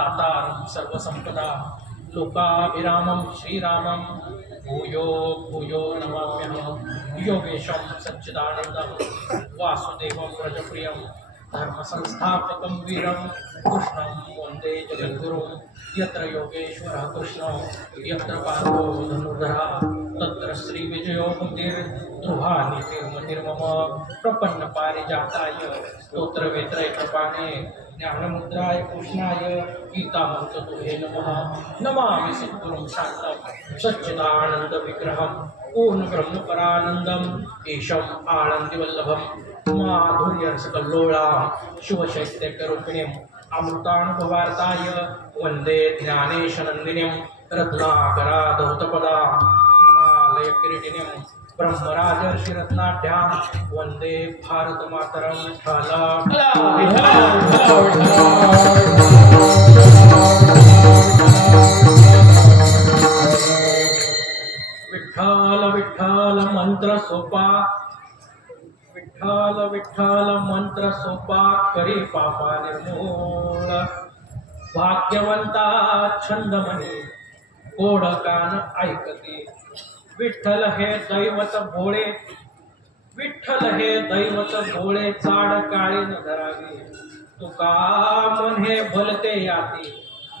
दातारं सर्वसंपदा लोकाभिरामं श्रीरामं भूयो भूयो नमाम्यहं योगेशं सच्चिदानन्दं वासुदेवं व्रजप्रियं धर्मसंस्थापकं वीरं कृष्णं वन्दे जगद्गुरुं यत्र योगेश्वरः कृष्णो यत्र पार्थो धनुर्धरः तत्र श्रीविजयो बुद्धिर्ध्रुवानीतिर्मतिर्मम प्रपन्नपारिजाताय स्तोत्रवेत्रैकपाणे ज्ञानमुद्राय कृष्णाय गीतामृतदुहे नमः नमामि सद्गुरुं शान्तं सच्चिदानन्दविग्रहं पूर्णब्रह्मपरानन्दम् ईशम् आनन्दिवल्लभं माधुर्यरसकल्लोळां शिवशैत्यकरूपिणीम् अमृतानुभवार्ताय वन्दे ज्ञानेशनन्दिनीं रत्नाकराधौतपदां हिमालयकिरीटिनीं ब्रह्मराजर्षिरत्नाढ्यां वन्दे भारतमातरं विठ्ठल विठ्ठल मंत्र सोपा विठ्ठल विठ्ठल मंत्र सोपा करी पापा निर्मूळ भाग्यवंता छंदमणी गोड कान ऐकते विठ्ठल हे दैवत भोळे विठ्ठल हे दैवत भोळे चाड काळी न धरावी तुका मन हे भलते याती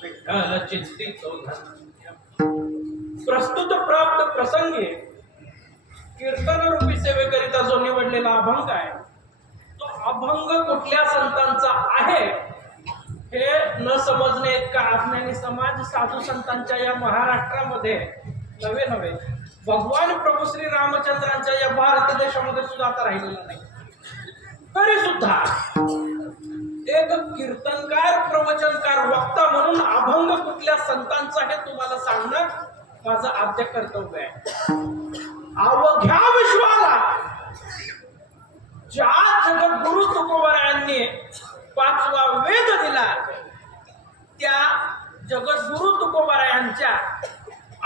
विठ्ठल चित्ती चौधन प्रस्तुत प्राप्त प्रसंगी कीर्तन रूपी सेवेकरिता जो निवडलेला अभंग आहे तो अभंग कुठल्या संतांचा आहे हे न समजणे इतका अज्ञानी समाज साधू संतांच्या या महाराष्ट्रामध्ये नवे भगवान प्रभू श्री रामचंद्रांच्या या भारत देशामध्ये सुद्धा आता राहिलेला नाही तरी सुद्धा एक कीर्तनकार प्रवचनकार वक्ता म्हणून अभंग कुठल्या संतांचा हे तुम्हाला सांगणं माझं आद्य कर्तव्य आहे अवघ्या विश्वाला ज्या जगद्गुरु तुकोबरायांनी 5वा वेद दिला त्या जगद्गुरु तुकोबरायांच्या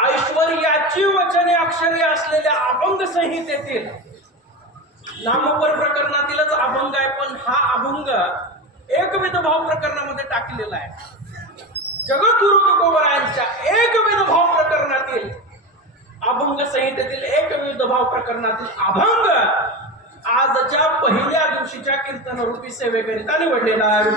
ऐश्वर्याची वचने अक्षरी असलेल्या अभंग संहितेतील नामपर प्रकरणातीलच अभंग आहे पण हा अभंग एकविध भाव प्रकरणामध्ये टाकलेला आहे जगद्गुरु तुकोबरायांच्या एकविध भाव प्रकरणातील अभंग संहितेतील एकविध भाव प्रकरणातील अभंग आजच्या पहिल्या दिवशीच्या कीर्तन रूपी सेवेकरिता निवडलेला आहे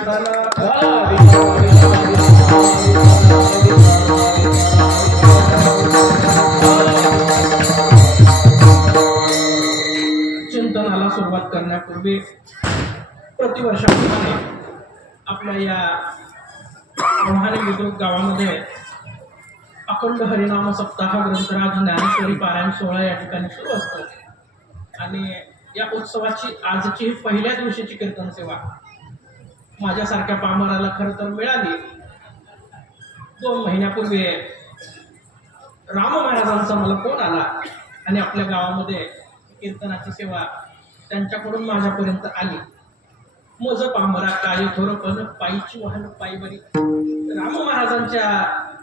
चिंतनाला सुरुवात करण्यापूर्वी प्रतिवर्षाप्रमाणे आपल्या या आव्हाने बुद्रुक गावामध्ये अखंड हरिनाम सप्ताह ग्रंथराज ज्ञानेश्वरी पारायण सोहळा या ठिकाणी सुरू असतो आणि या उत्सवाची आजची पहिल्या दिवशीची कीर्तन सेवा माझ्यासारख्या पामराला खरं तर मिळाली 2 महिन्यापूर्वी राम महाराजांचा मला फोन आला आणि आपल्या गावामध्ये कीर्तनाची सेवा त्यांच्याकडून माझ्यापर्यंत आली मज पामरा काय थोरपण पायीची वाहन पायीवरी राम महाराजांच्या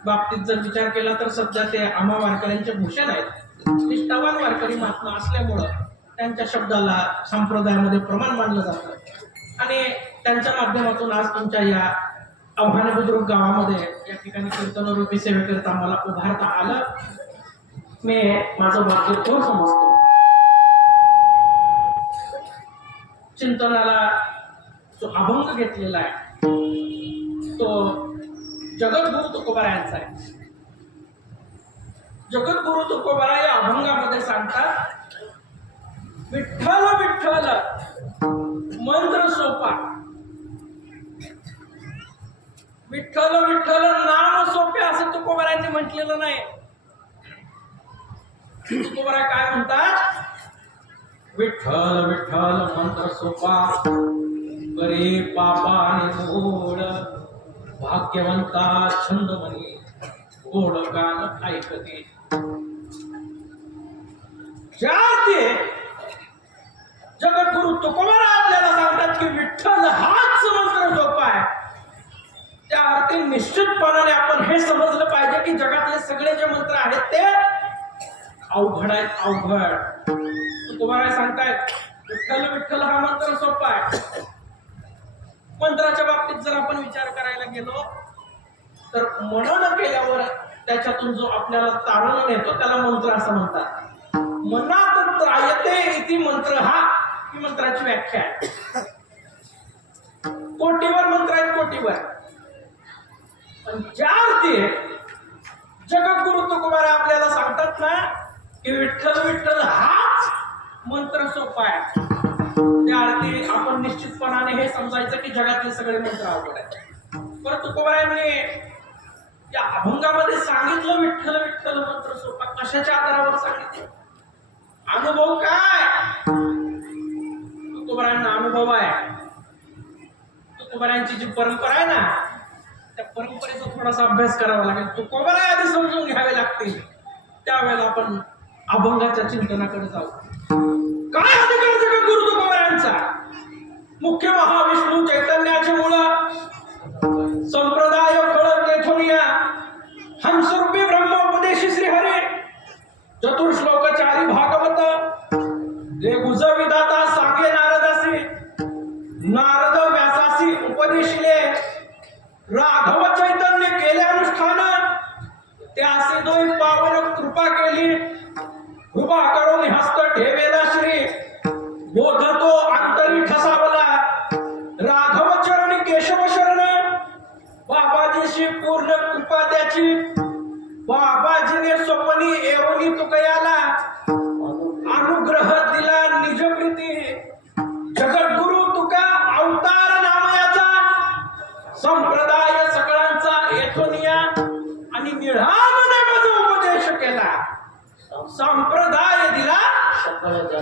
बाबतीत जर विचार केला तर सध्या ते आम्हा वारकऱ्यांचे भूषण आहेत निष्ठावान वारकरी महात्मा असल्यामुळं त्यांच्या शब्दाला संप्रदायामध्ये प्रमाण मानलं जातं आणि त्यांच्या माध्यमातून आज तुमच्या या आव्हाने बुद्रुक गावामध्ये या ठिकाणी कीर्तन रूपी सेवेकरिता मला उभारता आलं मी माझं भाग्य थोर समजतो चिंतनाला जो अभंग घेतलेला आहे तो जगद्गुरु तुकोबरायांचा आहे जगद्गुरु तुकोबरा या अभंगामध्ये सांगतात विठ्ठल विठ्ठल मंत्र सोपा विठ्ठल विठ्ठल नाम सोपे असं तुकोबरायांनी म्हटलेलं नाही तुकोबरा काय म्हणतात विठ्ठल विठ्ठल मंत्र सोपा करे पापा निमूळ भाग्यवंता छंदमणी गोड गान ऐकते ज्या जगद्गुरु तुकोबरा आपल्याला सांगतात की विठ्ठल हाच मंत्र सोपा आहे त्या अर्थी निश्चितपणाने आपण हे समजलं पाहिजे की जगातले सगळे जे मंत्र आहेत ते अवघड आहेत अवघड तुकोबरा सांगतायत विठ्ठल विठ्ठल हा मंत्र सोपा आहे मंत्राच्या बाबतीत जर आपण विचार करायला गेलो तर मनन केल्यावर त्याच्यातून जो आपल्याला तारण येतो त्याला मंत्र असं म्हणतात. मनात त्रायते इति मंत्र, हा ही मंत्राची व्याख्या आहे. कोटीवर मंत्र आहेत, कोटीवर. पण ज्या अर्थी जगद्गुरु तुकोबाराय आपल्याला सांगतात ना की विठ्ठल विठ्ठल हाच मंत्र सोपा आहे, त्या अर्थी आपण निश्चितपणाने हे समजायचं की जगातील सगळे मंत्र अवघड आहेत. पण तुकोबारायांनी या अभंगामध्ये सांगितलं विठ्ठल विठ्ठल मंत्र सोपा. कशाच्या आधारावर सांगितले? अनुभव काय? तुकोबारायांना अनुभव आहे. तुकोबारायांची जी परंपरा आहे ना, त्या परंपरेचा थोडासा अभ्यास करावा लागेल. तुकोबाराय आधी समजून घ्यावे लागतील, त्यावेळेला आपण अभंगाच्या चिंतनाकडे जाऊ. काय अधिकार जगद्गुरु तुकोबारायांचा? मुख्य महाविष्णू चैतन्याचे मूळ, संप्रदाय फळ तेथोनिया, हंसरूपी ब्रह्मोपदेशी श्रीहरी, चतुर्श्लोकचारी भागवत, जे गुज विधाता सांगे नारदासी, नारद व्यासासी उपदेशिले, राघव चैतन्य केले अनुष्ठान, त्यासे दोन पावन कृपा केली, कृपा करून हस्त ठेवेला श्री, बोधतो अंतरी ठसावला, राघव चरणी केशव शरण, बाबाजीशी पूर्ण कृपा त्याची, बाबाजीने स्वप्नी एवनी तुकयाला, अनुग्रह दिला निज प्रीती, जगद्गुरु तुका अवतार नामयाचा, संप्रदाय सकळांचा येथोनिया, आणि निळाम नामाचा उपदेश केला, संप्रदाय दिला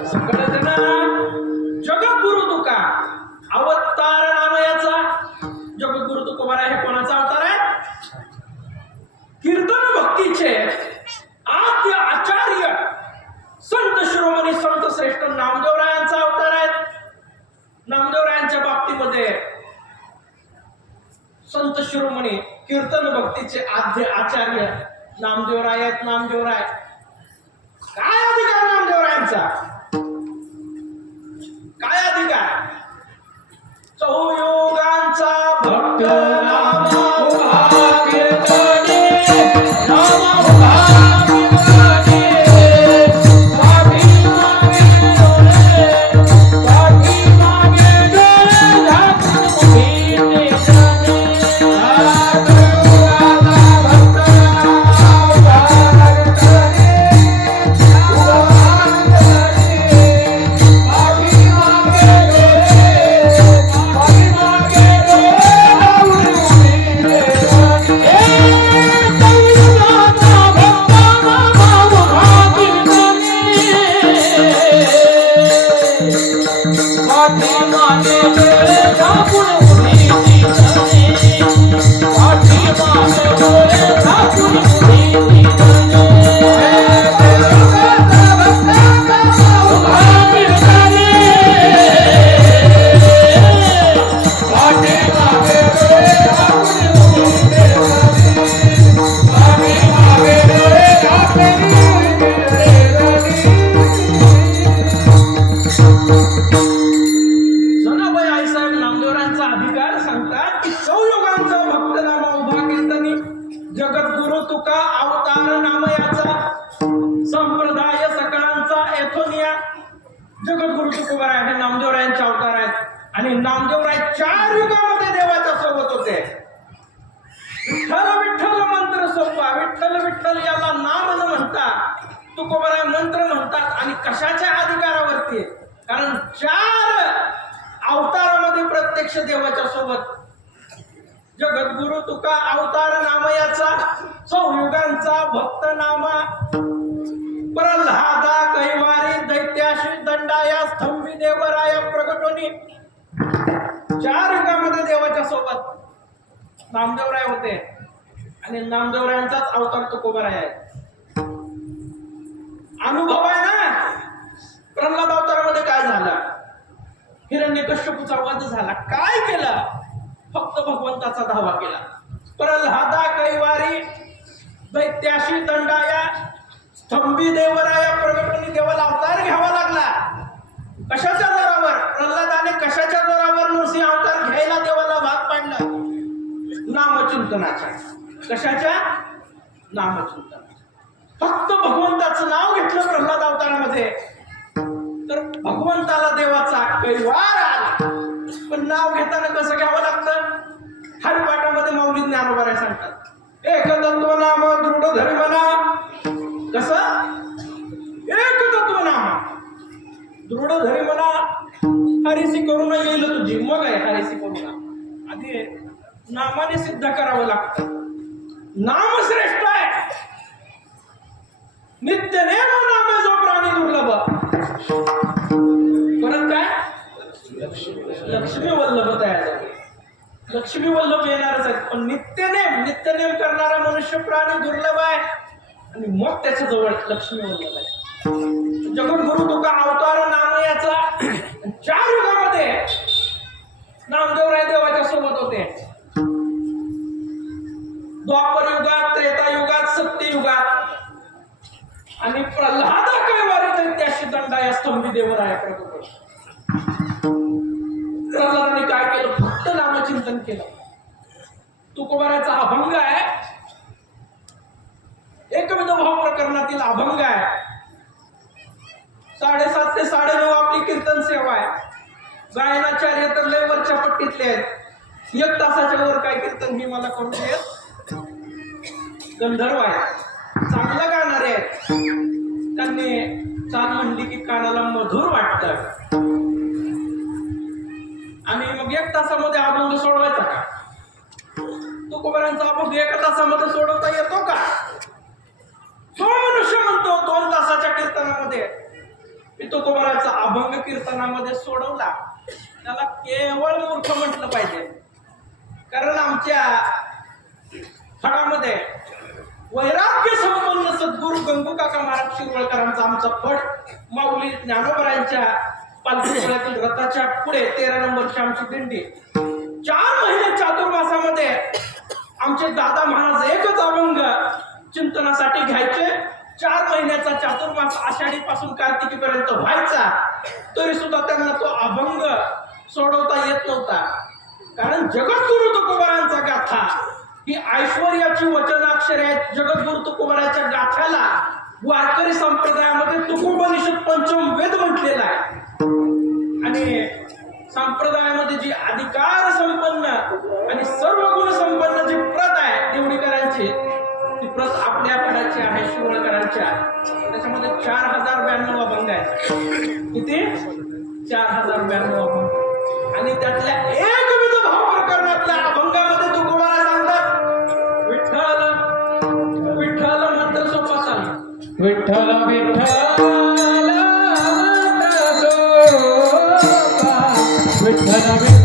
सकळ जना. जगद्गुरु तुका अवतार नामयाचा. जगद्गुरु तुकोबाराय हे कोणाचा अवतार आहे? कीर्तन भक्तीचे आद्य आचार्य संत शिरोमणी संत श्रेष्ठ नामदेवरायांचा अवतार आहे. नामदेवरायांच्या बाबतीमध्ये संत शिरोमणी कीर्तन भक्तीचे आद्य आचार्य नामदेवराय आहेत. नामदेवराय काय अधिकार नामदेवरायांचा? काय अधिकार? चौयोगांचा भक्त नाम उभा कीर्तने, नाम उभा कीर्तने, पाठी मागे डोळे, पाठी मागे डोळे झाकून उभी नेत्राने, जगद्गुरु तुका अवतार नामयाचा, संप्रदाय सकळांचा येथोनिया. जगद्गुरु तुकोबाराय हे नामदेवरायांचे अवतार आहेत. आणि नामदेवराय 4 युगामध्ये देवाच्या सोबत होते. विठ्ठल विठ्ठल मंत्र सोपा. विठ्ठल विठ्ठल याला नाम न म्हणता तुकोबाराय मंत्र म्हणतात. आणि कशाच्या अधिकारावरती? कारण 4 अवतारामध्ये प्रत्यक्ष देवाच्या सोबत. जगद्गुरु तुका अवतार नामयाचा, चौयुगांचा भक्त नामा, प्रल्हादा कैवारी दैत्याशी दंडाया, स्तंभी देवराया प्रगटोनी. 4 युगामध्ये देवाच्या सोबत नामदेवराय होते. आणि नामदेवरायांचाच अवतार तुकोबाराय आहे. अनुभव आहे ना. प्रल्हाद अवतारामध्ये काय झालं? हिरण्यकश्यपूचा वध झाला. काय केलं? फक्त भगवंताचा धावा केला. प्रल्हादा कैवारी दैत्याशी दंडाया, स्तंभी देवराया प्रगटोनी. देवाला अवतार घ्यावा लागला. कशाच्या जोरावर? प्रल्हादाने कशाच्या जोरावर नृसिंह अवतार घ्यायला देवाला भाग पाडला? नामचिंतनाच्या. कशाच्या? नामचिंतन. फक्त भगवंताचं नाव घेतलं प्रल्हाद अवतारामध्ये तर भगवंताला देवाचा कैवार आला. पण नाव घेताना कसं घ्यावं लागतं? हरिपाठामध्ये माऊली ज्ञानोबा सांगतात एकतत्व नाम दृढ धरी म्हणा. कसं? एकतत्व नाम दृढ धरी म्हणा. हरिसी करून येईल तुझी. मग आहे हरिसी करून. आधी नामाने सिद्ध करावं लागतं. नाम श्रेष्ठ आहे. नित्य नेम नामे जो प्राणी दुर्लभ. परत काय? लक्ष्मी वल्लभ तयार झाले. लक्ष्मी वल्लभ येणारच आहेत. पण नित्यनेम करणारा मनुष्य प्राणी दुर्लभ आहे. आणि मग त्याच्या जवळ लक्ष्मी वल्लभ आहे. जगद्गुरु तुका अवतार नाम याचा 4 युगामध्ये नामदेवराय देवाच्या सोबत होते. द्वापर युगात, त्रेता युगात, सत्ययुगात. आणि प्रल्हाद कैवारी त्याशी दंडा या स्तंभी देवराया प्रभू. प्रल्हादाने काय केलं? फक्त नामचिंतन केलं. तुकोबाराचा अभंग आहे. एकविध भाव प्रकरणातील अभंग आहे. 7:30 ते 9:30 आपली कीर्तन सेवा आहे. गायनाचार्य तर लय वरच्या पट्टीतले आहेत. 1 तासाच्या वर काय कीर्तन ही मला करून देत. गंधर्व आहे. चांगलं गाणारे आहेत. त्यांनी चाल म्हणली की कानाला मधुर वाटतं. आणि मग 1 तासामध्ये अभंग सोडवायचा का? तुकोबारांचा अभंग 1 तासामध्ये सोडवता येतो का? तो मनुष्य म्हणतो 2 तासाच्या कीर्तनामध्ये मी तुकोबारांचा अभंग कीर्तनामध्ये सोडवला. त्याला केवळ मूर्ख म्हटलं पाहिजे. कारण आमच्या फडामध्ये वैराग्य संपन्न सद्गुरू गंगू काका महाराज शिरवळकरांचा आमचा फड माऊली ज्ञानोबरांच्या पालखी सोहळ्यातील रथाच्या पुढे 13 नंबरची आमची दिंडी 4 महिने चातुर्मासामध्ये आमचे दादा महाराज एकच अभंग चिंतनासाठी घ्यायचे. 4 महिन्याचा चातुर्मास आषाढी पासून कार्तिकी पर्यंत व्हायचा. तरी सुद्धा त्यांना तो अभंग सोडवता येत नव्हता. कारण जगद्गुरु तुकोबारांचा गाथा ही ऐश्वर्याची वचनाक्षर आहेत. जगद्गुरु तुकोबाराच्या गाथ्याला वारकरी संप्रदायामध्ये तुकोपनिषद पंचम वेद म्हटलेला आहे. आणि संप्रदायामध्ये जी अधिकार संपन्न आणि सर्व गुण संपन्न जी प्रत आहे देवडीकरांची, ती प्रत आपल्या फडाची आहे शिवळकरांच्या. त्याच्यामध्ये 4092 अभंग आहेत. किती? 4092 अभंग. आणि त्यातल्या एकविध भाव प्रकरणातल्या अभंगामध्ये तुकोबारा सांगतात विठ्ठल विठ्ठल मंत्र सोपा चालला. विठ्ठल विठ्ठल विठ्ठल विठ्ठल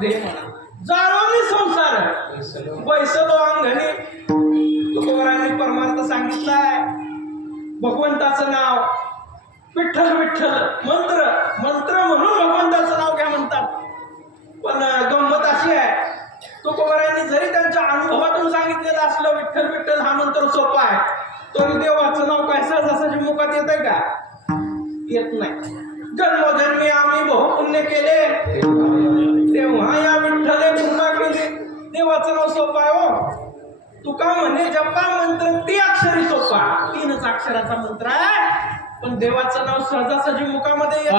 ध्येय म्हणा. जाळोनी संसार बैसलो अंगणी. तुकोबरायांनी परमार्थ सांगितलाय. भगवंताचं नाव विठ्ठल विठ्ठल मंत्र मंत्र म्हणून भगवंताचं नाव घ्या म्हणतात. पण गंमत अशी आहे, तुकोबरायांनी जरी त्यांच्या अनुभवातून सांगितलेलं असलं विठ्ठल विठ्ठल हा मंत्र सोपा आहे, तरी देवाचं नाव काय सहजासहजी मुखात येतंय का? येत नाही. जन्मोजन्मी आम्ही बहुपुण्य केले तेव्हा या विठ्ठले पुन्हा केले. देवाचं नाव सोपं आहे हो. तुका म्हणे जपा मंत्र ती अक्षरी सोपा, 3च अक्षराचा मंत्र आहे. पण देवाचं नाव सहजासहजी मुखामध्ये येत.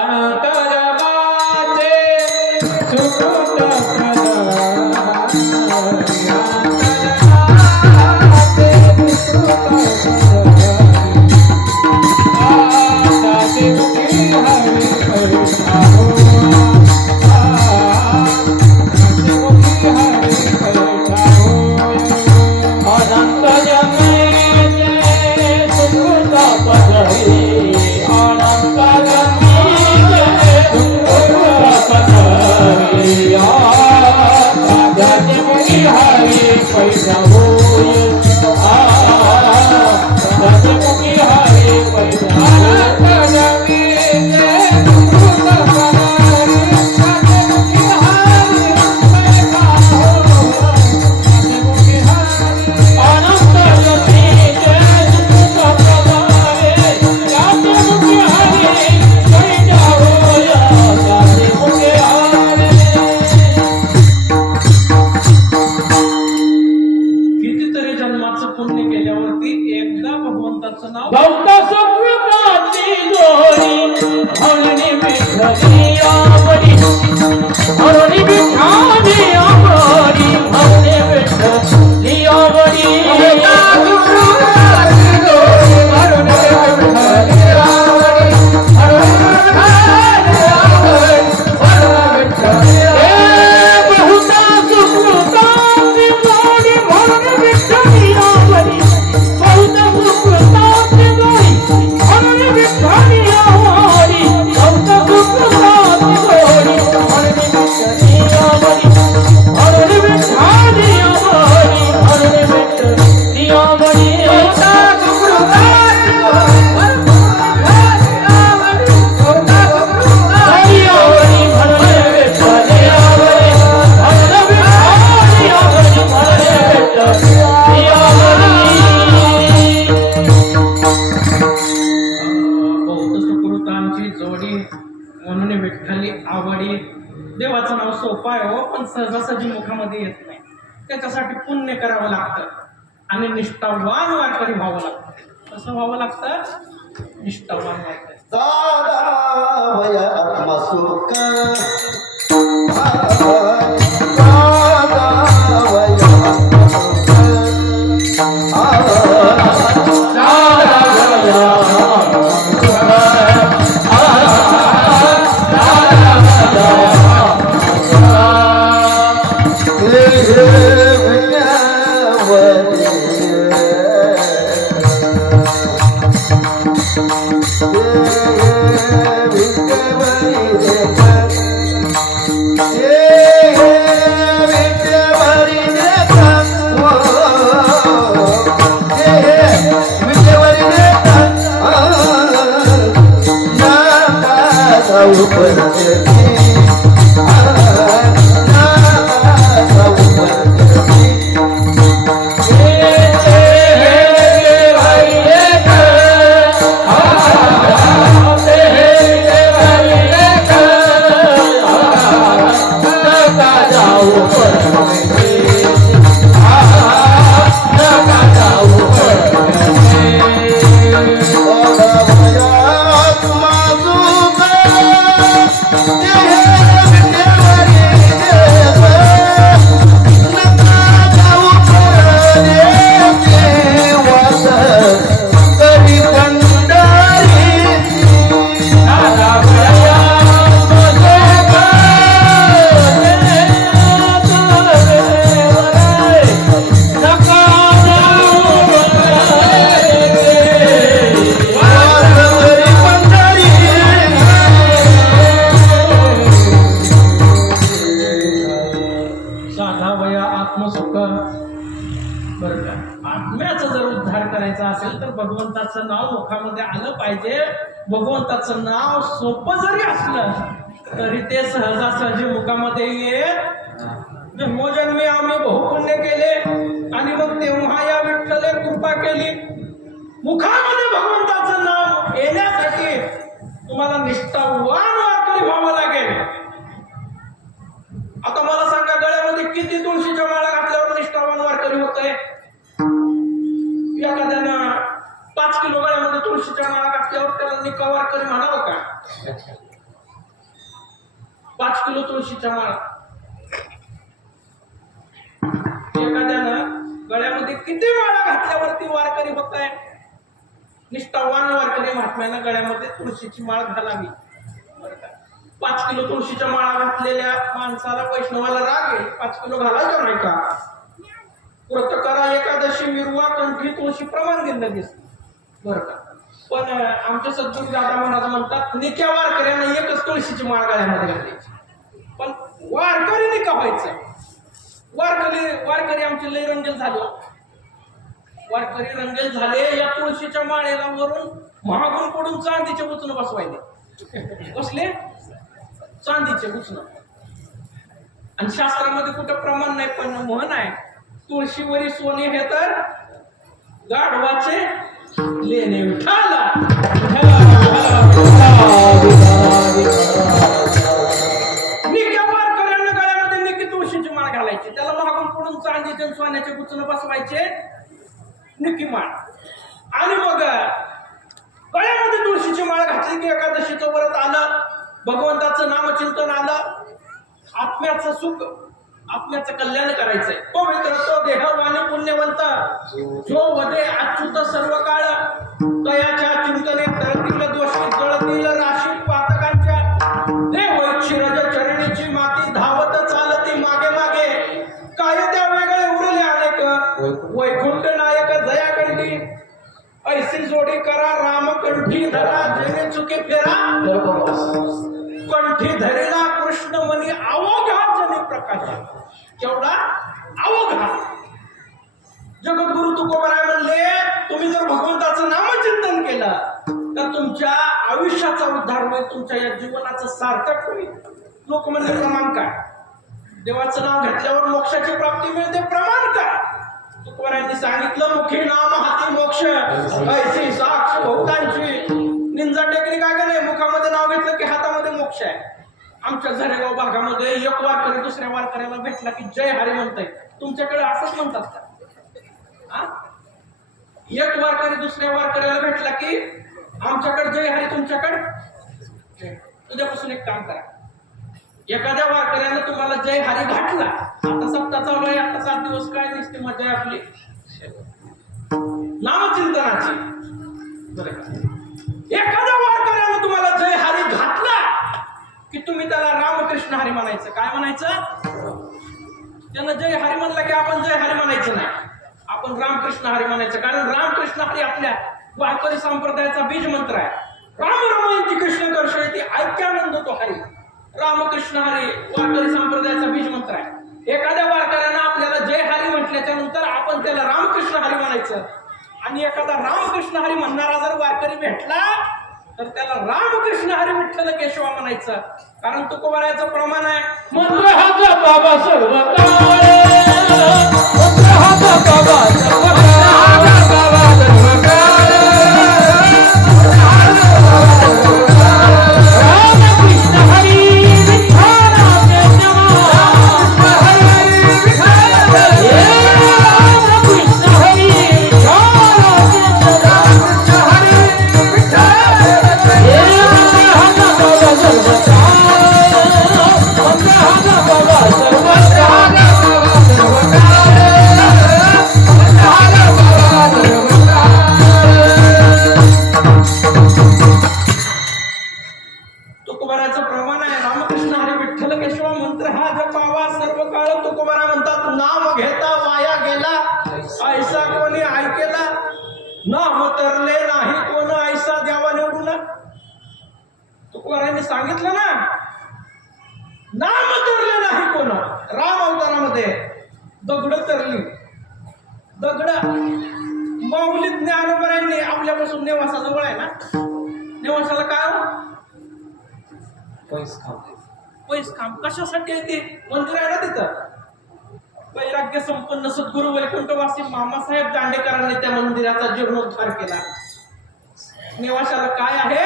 देवाचं नाव सोपं आहे हो, पण सहजासहजी मुखामध्ये येत नाही. त्याच्यासाठी पुण्य करावं लागतं आणि निष्ठावान वारकरी व्हावं लागतं. कसं व्हावं लागतं? निष्ठावान वारकरी. आत्म्याचा जर उद्धार करायचा असेल तर भगवंताचं नाव मुखामध्ये आलं पाहिजे. भगवंताचं नाव सोपं जरी असलं तरी ते सहजासहजी मुखामध्ये येत. जन्मोजन्मी आम्ही बहुपुण्य केले आणि मग तेव्हा या विठ्ठले कृपा केली. मुखामध्ये भगवंताचं नाव येण्यासाठी तुम्हाला निष्ठावान वारकरी व्हावं लागेल. आता मला सांगा, गळ्यामध्ये किती तुळशीच्या माळा घातल्यावर निष्ठावान वारकरी होतंय? एखाद्यानं 5 किलो गळ्यामध्ये तुळशीच्या माळा घातल्यावर त्याला निका वारकरी म्हणावं का? 5 किलो तुळशीच्या माळा एखाद्यानं गळ्यामध्ये किती माळा घातल्यावरती वारकरी होत आहे? निष्ठावान वारकरी महात्म्यानं गळ्यामध्ये तुळशीची माळ घालावी. 5 किलो तुळशीच्या माळा घातलेल्या माणसाला वैष्णवाला राग येईल. 5 किलो घालायचं नाही का? व्रत करा एकादशी मिरवा कंठी तुळशी प्रमाण दिलं दिसत बरं का. पण आमचे सद्गुरू दादा महाराज म्हणतात नित्या वारकऱ्यांना एकच तुळशीची माळ गळ्यामध्ये घालायची. पण वारकरी निका व्हायचं. वारकरी आमचे लय रंगेल झालो. वारकरी रंगेल झाले. या तुळशीच्या माळेला वरून महागून पडून चांदीचे उचन बसवायले. बसले चांदीचे उचन. आणि शास्त्रामध्ये कुठं प्रमाण नाही पण म्हण आहे, तुळशीवरी सोने हे तर गाढवाचे लेणे. विठाला निक्या वारकऱ्यांना गळ्यामध्ये निकी तुळशीची माळ घालायची. त्याला महागून पडून चांदीचे सोन्याचे गुचन बसवायचे निकी माळ. आणि मग गळ्यामध्ये तुळशीची माळ घातली की एकादशीचं व्रत आलं, भगवंताचं नामचिंतन आलं. आत्म्याचं सुख आत्म्याचं कल्याण करायचंय. पवित्र तो देह वाणी पुण्यवंत जो वदे अच्युत सर्व काळ तयाच्या चिंतने तरतील दोषी जळतील राशी पातकांच्या देव क्षीरज चरणीची माती धावत चालती मागे मागे काय त्या वेगळे उरले अनेक वैकुंठ नायक जयाकंठी ऐसी जोडी करा रामकंठी धरा जेणे चुके फेरा कंठी धरेला कृष्ण मनी अवघा जनी प्रकाश. केवढा अवघा. जगद्गुरु तुकोबाराय म्हणले तुम्ही जर भगवंताचं नामचिंतन केलं तर तुमच्या आयुष्याचा उद्धार होईल, तुमच्या या जीवनाचं सार्थक होईल. लोक म्हणले प्रमाण काय? देवाचं नाव घेतल्यावर मोक्षाची प्राप्ती मिळते. प्रमाण काय? तुकोबारायांनी सांगितलं मुखी नाम हाती मोक्ष ऐसी साक्ष बहुतांची. निंजा टेकली काय का नाही, मुखामध्ये नाव घेतलं की हातामध्ये मोक्ष आहे. आमच्या झरेगाव भागामध्ये एक वारकरी दुसऱ्या वारकऱ्याला भेटला की जय हरी म्हणताय. तुमच्याकडे असंच म्हणतात का? एक वारकरी दुसऱ्या वारकऱ्याला भेटला की आमच्याकडे जय हरी, तुमच्याकडे. उद्यापासून एक काम करा, एखाद्या वारकऱ्यानं तुम्हाला जय हरी घातला, आता सप्ताह चालू आहे, आता 7 दिवस काय नसते मजा आहे आपली नामचिंतनाची. एखाद्या वारकऱ्यानं तुम्हाला जय हरी घातला की तुम्ही त्याला रामकृष्ण हरी म्हणायचं. काय म्हणायचं? त्यानं जय हरी म्हणला की आपण जय हरी म्हणायचं नाही, आपण रामकृष्ण हरी म्हणायचं. कारण रामकृष्ण हरी आपल्या वारकरी संप्रदायाचा बीज मंत्र आहे. राम रमयती कृष्ण कर्षयती ऐक्यानंद तो हरी. रामकृष्ण हरी वारकरी संप्रदायाचा बीज मंत्र आहे. एखाद्या वारकऱ्यानं आपल्याला जय हरी म्हटल्याच्या नंतर आपण त्याला रामकृष्ण हरी म्हणायचं. आणि एखादा रामकृष्ण हरी म्हणणारा जर वारकरी भेटला तर त्याला रामकृष्ण हरी विठ्ठल केशवा म्हणायचं. कारण तुकोबारायचं प्रमाण आहे मंत्र हाचा बाबा सर्व मंत्र हाचा बाबा सर्व सांगितलं ना. नाम तरले नाही कोण. राम अवतारामध्ये दगड तरली. दगड माऊली ज्ञानोबरांनी आपल्यापासून नेवासा जवळ आहे ना, नेवासाला काय हो? पैस खांब कशासाठी आहे ते? मंदिर आहे ना तिथं. वैराग्य संपन्न सद्गुरू वैकुंठवासी मामासाहेब दांडेकरांनी त्या मंदिराचा जीर्णोद्धार केला. नेवाशाला काय आहे?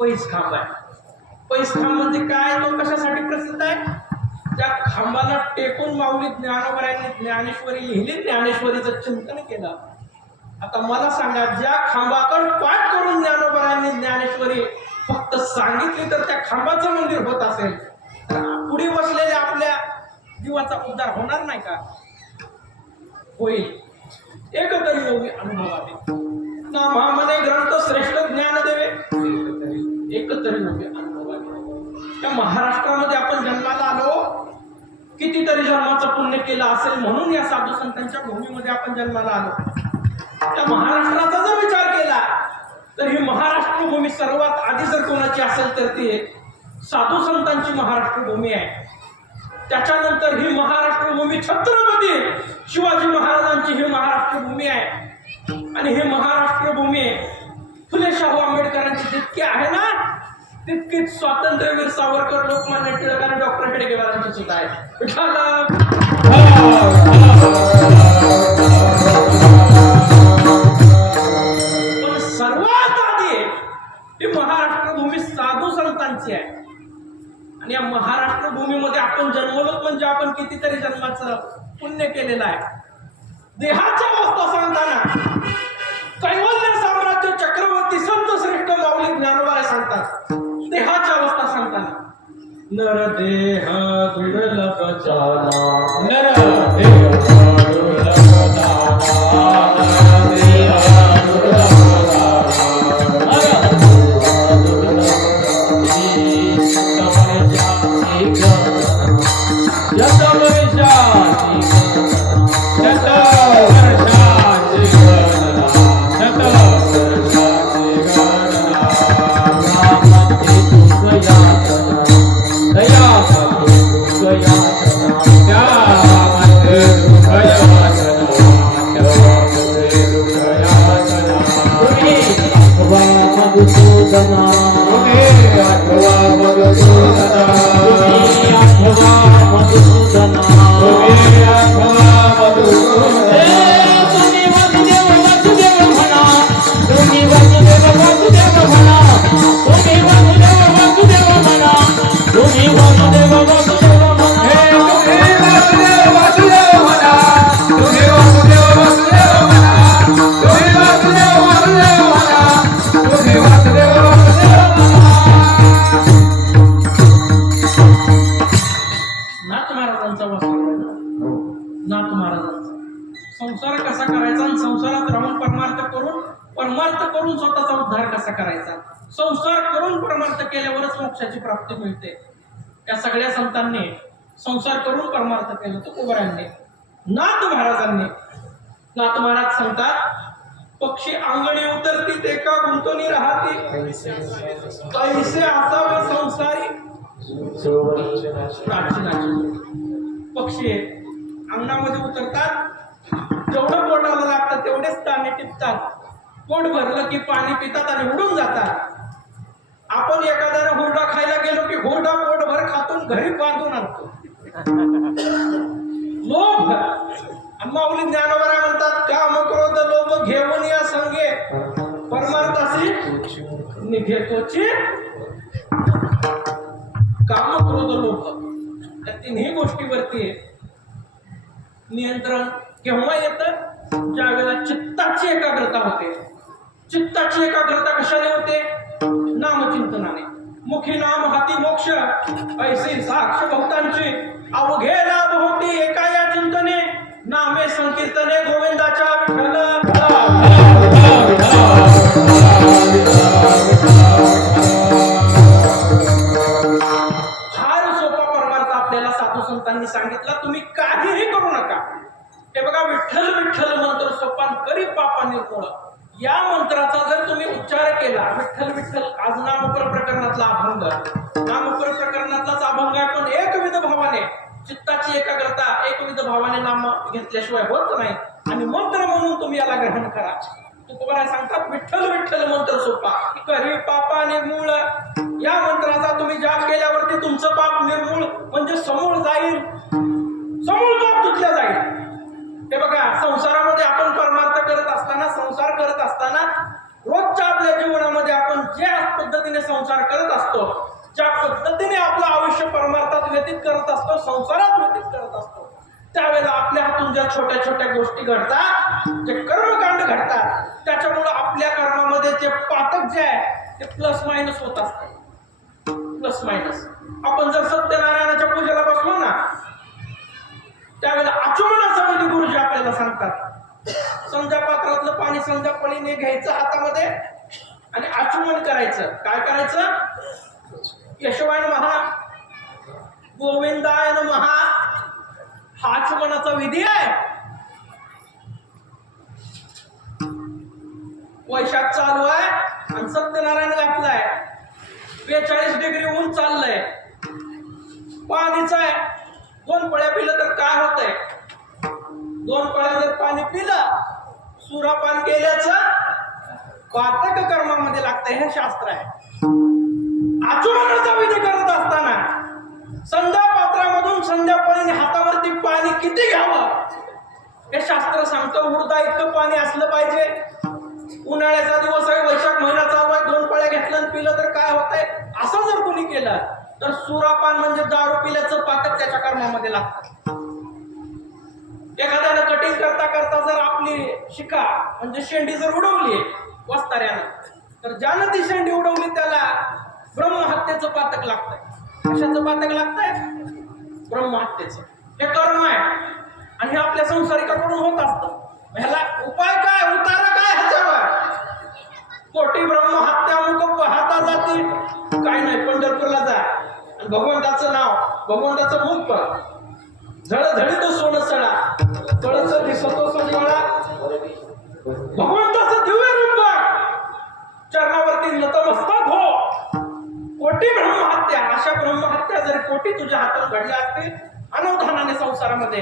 पैस खांब आहे. पैस खांब म्हणजे काय? तो कशासाठी प्रसिद्ध आहे? त्या खांबाला टेकून माऊली ज्ञानोबरांनी ज्ञानेश्वरी लिहिली, ज्ञानेश्वरीचं चिंतन केलं. आता मला सांगा, ज्या खांबाकडे पाठ करून ज्ञानोबरांनी ज्ञानेश्वरी फक्त सांगितली तर त्या खांबाचं मंदिर होत असेल, तर पुढे बसलेल्या आपल्या जीवाचा उद्धार होणार नाही का? होईल. एक तरी योगी अनुभवावे ना महामने ग्रंथ श्रेष्ठ ज्ञान देवे, एक तरी योगी अनुभवावे. त्या महाराष्ट्रामध्ये आपण जन्माला आलो, कितीतरी जन्माचं पुण्य केलं असेल म्हणून या साधू संतांच्या भूमीमध्ये आपण जन्माला आलो. त्या महाराष्ट्राचा जर विचार केला तर ही महाराष्ट्र भूमी सर्वात आधी जर कोणाची असेल तर ती साधू संतांची महाराष्ट्र भूमी आहे. त्याच्यानंतर ही महाराष्ट्र भूमी छत्रपती शिवाजी महाराजांची ही महाराष्ट्र भूमी आहे. आणि ही महाराष्ट्र भूमी फुले शाहू आंबेडकरांची जितकी आहे ना, तितकीच स्वातंत्र्यवीर सावरकर, लोकमान्य टिळक आणि डॉक्टर हेडगेवारांची सुद्धा आहे. पण सर्वात आधी ही महाराष्ट्र भूमी साधू संतांची आहे. आणि या महाराष्ट्र भूमीमध्ये आपण जन्मलो म्हणजे आपण कितीतरी जन्माचं पुण्य केलेलं आहे. देहाच्या अवस्था सांगताना कैवल्य साम्राज्य चक्रवर्ती संत श्रेष्ठ माऊली ज्ञानोबा सांगतात. देहाच्या अवस्था सांगताना नर देह दुर्लभ जाना, नर देह दुर्लभ जाना, नर देह दुर्लभ संसार करून परमार्थ केल्यावरच मोक्षाची प्राप्ती मिळते. त्या सगळ्या संतांनी संसार करून परमार्थ केलं. तुकोबारांनी, नाथ महाराजांनी, नाथ महाराज सांगतात, पक्षी अंगणी उतरती ते का गुंतवणी राहती, कैसे असावे संसारी प्राचीनाची. पक्षी अंगणामध्ये उतरतात, जेवढं पोटाला लागतं तेवढेच दाणे टिपतात, पोट भरलं की पाणी पितात आणि उडून जातात. आपण एखाद्याने हुरडा खायला गेलो की हुरडा पोटभर खातून घरी बांधून आणतो. लोभ. माऊली ज्ञानोबा म्हणतात, काम क्रोध लोभ घेऊन या संगे परमार्थाशी निघेतोची. काम क्रोध लोभ या तिन्ही गोष्टीवरती नियंत्रण केव्हा येतं? ज्या वेळेला चित्ताची एकाग्रता होते. चित्ताची एकाग्रता कशाने होते? नामचिंतनाने. मुखी नाम हाती मोक्ष, ऐसी साक्ष बहुतांची, अवघे लाभ होती एका या चिंतने, नामे संकीर्तने गोविंदाच्या विठ्ठल. फार सोपा परमार्थ आपल्याला साधू संतांनी सांगितला. तुम्ही काहीही करू नका. हे बघा, विठ्ठल विठ्ठल मंत्र सोपान करी पापा निर्मूळ. या मंत्राचा जर तुम्ही उच्चार केला, विठ्ठल विठ्ठल, आज नामपर प्रकरणातला अभंग, नामपर प्रकरणातलाच अभंग आहे, पण एकविध भावाने, चित्ताची एकाग्रता एकविध भावाने नाम घेतल्याशिवाय होत नाही आणि मंत्र म्हणून तुम्ही याला ग्रहण करा. तुकोबाराय सांगतात विठ्ठल विठ्ठल मंत्र सोपा करी पापा निर्मूळ. या मंत्राचा तुम्ही जाप केल्यावरती तुमचं पाप निर्मूळ म्हणजे समूळ जाईल, समूळ पाप धुतल्या जाईल. हे बघा, संसारामध्ये आपण परमार्थ करत असताना, संसार करत असताना, रोजच्या आपल्या जीवनामध्ये आपण ज्या पद्धतीने संसार करत असतो, ज्या पद्धतीने आपलं आयुष्य परमार्थात व्यतीत करत असतो, संसारात व्यतीत करत असतो, त्यावेळेला आपल्या हातून ज्या छोट्या छोट्या गोष्टी घडतात, जे कर्मकांड घडतात, त्याच्यामुळे आपल्या कर्मामध्ये जे पातक जे आहे ते प्लस मायनस होत असतात. Plus minus. आपण जर सत्यनारायणाच्या पूजेला बसलो ना, त्यावेळेला आचमनाचा विधी गुरुजी आपल्याला सांगतात. संध्या पात्रातलं पाणी संध्या पळीने घ्यायचं हातामध्ये आणि आचमन करायचं. काय करायचं? यशवाय महा, गोविंदाय नमः, हा आचमनाचा विधी आहे. वैशाख चालू आहे आणि सत्यनारायण घातलाय, 42 डिग्री ऊन चाललंय, पाणीच आहे. 2 पळ्या पिलं तर काय होतंय? 2 पळ्या जर पाणी पिलं, सुरापान केल्याचं पातक कर्मामध्ये लागतंय. हे शास्त्र आहे. आचमनाचा विधी करत असताना संध्या पात्रामधून संध्या पळीने हातावरती पाणी किती घ्यावं हे शास्त्र सांगतं. उडदा इतकं पाणी असलं पाहिजे. उन्हाळ्याचा दिवस आहे, वैशाख महिना चालू आहे, 2 पळ्या घेतलं आणि पिलं तर काय होतंय? असं जर कोणी केलं तर सुरापान म्हणजे दारू पिल्याचं पातक त्याच्या कर्मामध्ये लागतं. एखाद्यानं कटिंग करता करता जर आपली शिखा म्हणजे शेंडी जर उडवली वस्ताऱ्यानं, तर ज्यानं ती शेंडी उडवली त्याला ब्रह्महत्येचं पातक लागतंय. कशाचं पातक लागतंय? ब्रह्महत्येचं. हे कर्म आहे आणि हे आपल्या संसारिकाकडून होत असतं. ह्याला उपाय काय, उतारा काय ह्याच्यावर? कोटी ब्रह्महत्या मुख पाहता जाती. काय नाही, पंढरपूरला जा आणि भगवंताचं नाव, भगवंताचं मुख पहा. झळझळीतो सोनं सळा, कळस दिसतो सोनमळा. भगवंताचं दिव्य रूप बघ, चरणावरती नतमस्तक हो. कोटी ब्रह्महत्या, अशा ब्रह्महत्या जरी कोटी तुझ्या हातात घडल्या असतील अनवधानाने संसारामध्ये,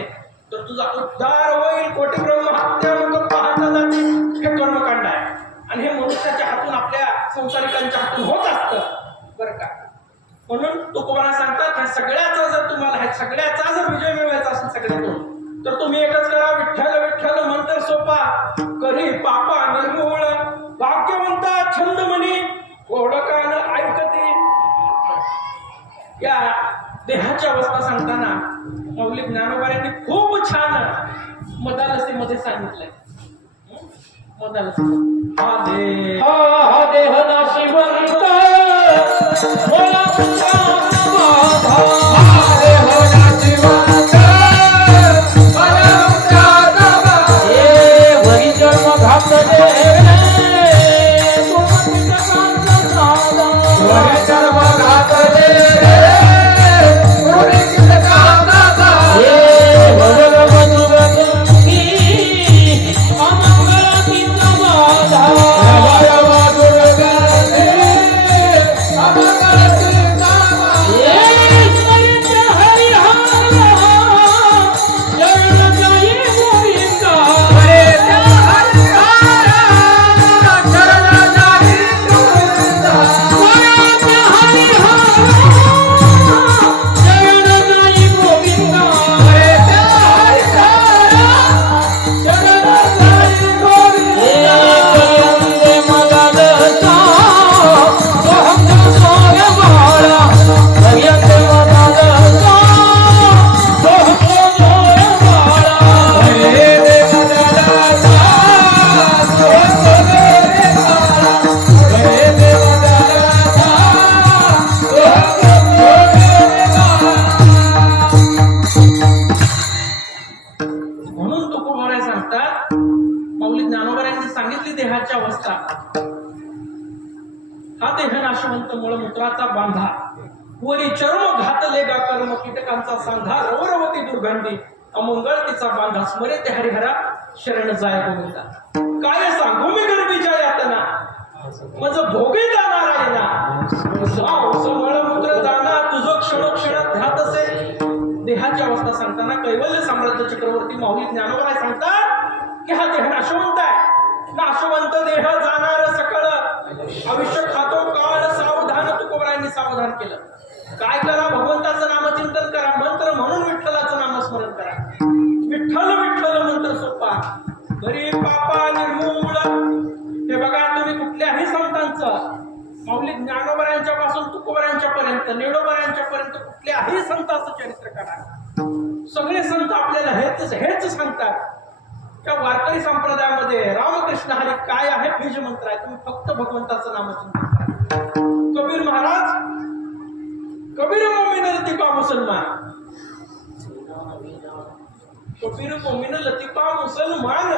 तर तुझा उद्धार होईल. कोटी ब्रह्महत्या मुख पाहता जाती. हे कर्मकांड आहे आणि हे मनुष्याच्या हातून, आपल्या संसारिकांच्या हातून होत असतं बरं का. म्हणून तुकोबाराय सांगतात, ह्या सगळ्याचा जर तुम्हाला, ह्या सगळ्याचा जर विजय मिळवायचा असेल सगळ्यातून, तर तुम्ही एकच करा, विठ्ठल विठ्ठल मंत्र सोपा करी पापा निर्मूळ. भाग्यवंता छंदमणी ओळखान ऐकते. या देहाची अवस्था सांगताना माऊली ज्ञानोबा यांनी खूप छान मदालसीमध्ये सांगितलंय. मदालसी हा देह नाशिवंत मूत्राचा बांधा वरी चर्म घातले गा कर्म कीटकांचा सांधा रवरवती दुर्गंधी अमंगळ तिचा बांधा स्मरे ते हरिहरा शरण जाय गोविंदा. काय सांगू मी गर्भीच्या यातना मज भोगे नारायणा. मळमूत्र जाणा तुझं क्षणोक्षण ध्यात असे देहाची अवस्था सांगताना कैवल्य साम्राज्य चक्रवर्ती माऊली ज्ञानोबा सांगतात की हा देह नाशवंत आहे. नाशवंत देह जाणार सकळ आयुष्य खातो काळ सावधान तुकोबरायांनी सावधान केलं. काय करा? भगवंताचं नामचिंतन करा. मंत्र म्हणून विठ्ठलाचं नामस्मरण करा. विठ्ठल विठ्ठल मंत्र सोपा, घरी पापा निर्मूळ. हे बघा, तुम्ही कुठल्याही संतांचं माऊली ज्ञानोबरायांच्या पासून तुकोबरायांच्या पर्यंत नेडोबरायांच्या पर्यंत कुठल्याही संतांचं चरित्र करा. सगळे संत आपल्याला हेच सांगतात. त्या वारकरी संप्रदायामध्ये रामकृष्ण हरी काय आहे बीज मंत्र आहे. तुम्ही फक्त भगवंताचं नामचिंतन करा. कबीर महाराज, कबीर मोमीन लतीफा मुसलमान, कबीर मोमीन लतीफा मुसलमान.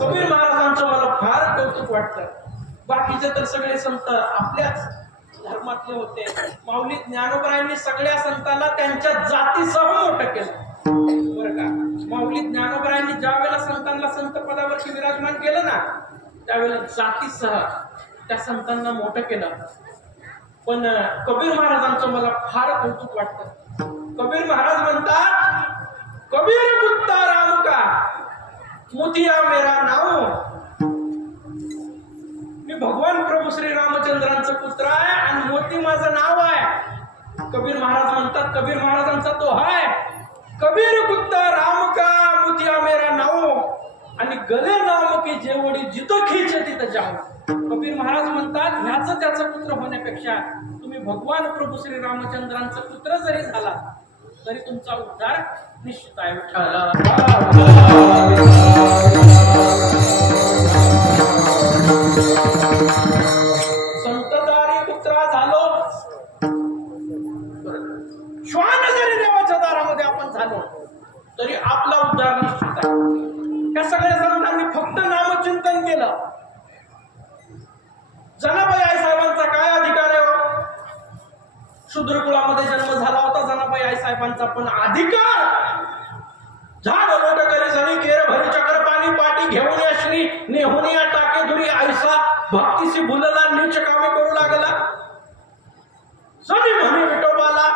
कबीर महाराजांचं मला फार कौतुक वाटतं. बाकीचे तर सगळे संत आपल्याच धर्मातले होते. माऊली ज्ञानोबरायांनी सगळ्या संतांना त्यांच्या जातीसह मोठं केलं बरं का. माऊली ज्ञानोबरायांनी ज्या वेळेला संतांना संत पदावरती विराजमान केलं ना, त्यावेळेला जातीसह त्या संतांना मोठं केलं. पण कबीर महाराजांचं मला फार कौतुक वाटतं. कबीर महाराज म्हणतात, कबीर कुत्ता राम का मोतिया मेरा नाव. मी भगवान प्रभू श्री रामचंद्रांचं पुत्र आहे आणि मोती माझं नाव आहे. कबीर महाराज म्हणतात, कबीर महाराजांचा तो आहे, कबीर कुत्ता राम का मोतिया मेरा नाव आणि गले नाम की जेवढी जिथं खिच तिथं जाऊ. कबीर महाराज म्हणतात, ह्याचं त्याचं पुत्र होण्यापेक्षा तुम्ही भगवान प्रभू श्री रामचंद्रांचं पुत्र जरी झाला तरी तुमचा उद्धार निश्चित आहे. संतदारी पुत्रा झालो, श्वान जरी देवाच्या दारामध्ये आपण झालो तरी आपला उद्धार निश्चित आहे. या सगळ्या संतांनी फक्त नामचिंतन केलं. जनाबाई आई साहेबांचा काय अधिकार आहे? शूद्र कुळामध्ये जन्म झाला होता जनाबाई आई साहेबांचा, पण अधिकार झाड लोट करी जणी केर भरी चक्र पाणी पाटी घेऊन या श्री नेहून या टाके धुरी ऐसा भक्तीशी भुलला नीच कामे करू लागला. जणी म्हणे विठोबाला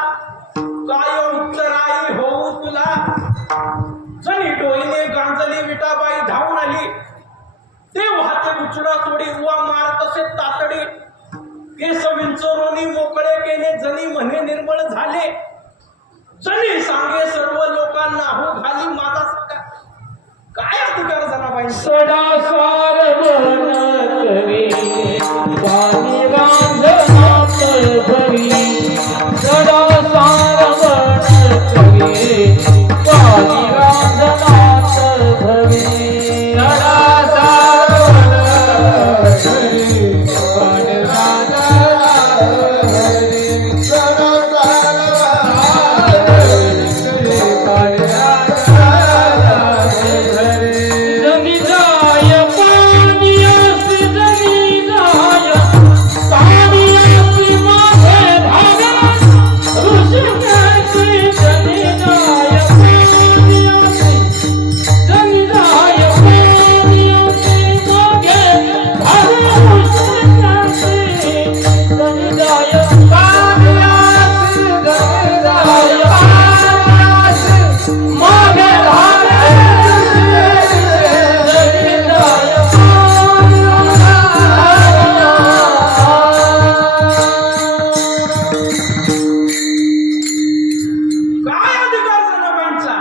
काय उत्तराई होऊ तुला. जणी डोईने गांजली विटाबाई धावून आली. ते वाहते बुचडा सोडी उवा मार तसे तातडी. केस विंचरोनी मोकळे केले जणी म्हणे निर्मळ झाले. जणी सांगे सर्व लोकांना हो घाली माझा सका. काय अधिकार जनाबाई? सडा स्वार मन करी पाणी रांजनात भरी. सडा स्वार मन करी पाणी रांजनात भरी. सडा स्वार मन करी पाणी रांजनात भरी. सडा स्वार मन करी पाणी रांजनात भरी. जगी जाय पाणीयासी, जगी जाय पाणीयासी माझे भागा. ऋषिकेशी जगी जाय पाणीयासी, जगी जाय पाणीयासी माझे भागा. ऋषिकेशी जगी जाय पाणीयासी, जगी जाय पाणीयासी माझे भागा. काय अधिकार जनाबाईंचा?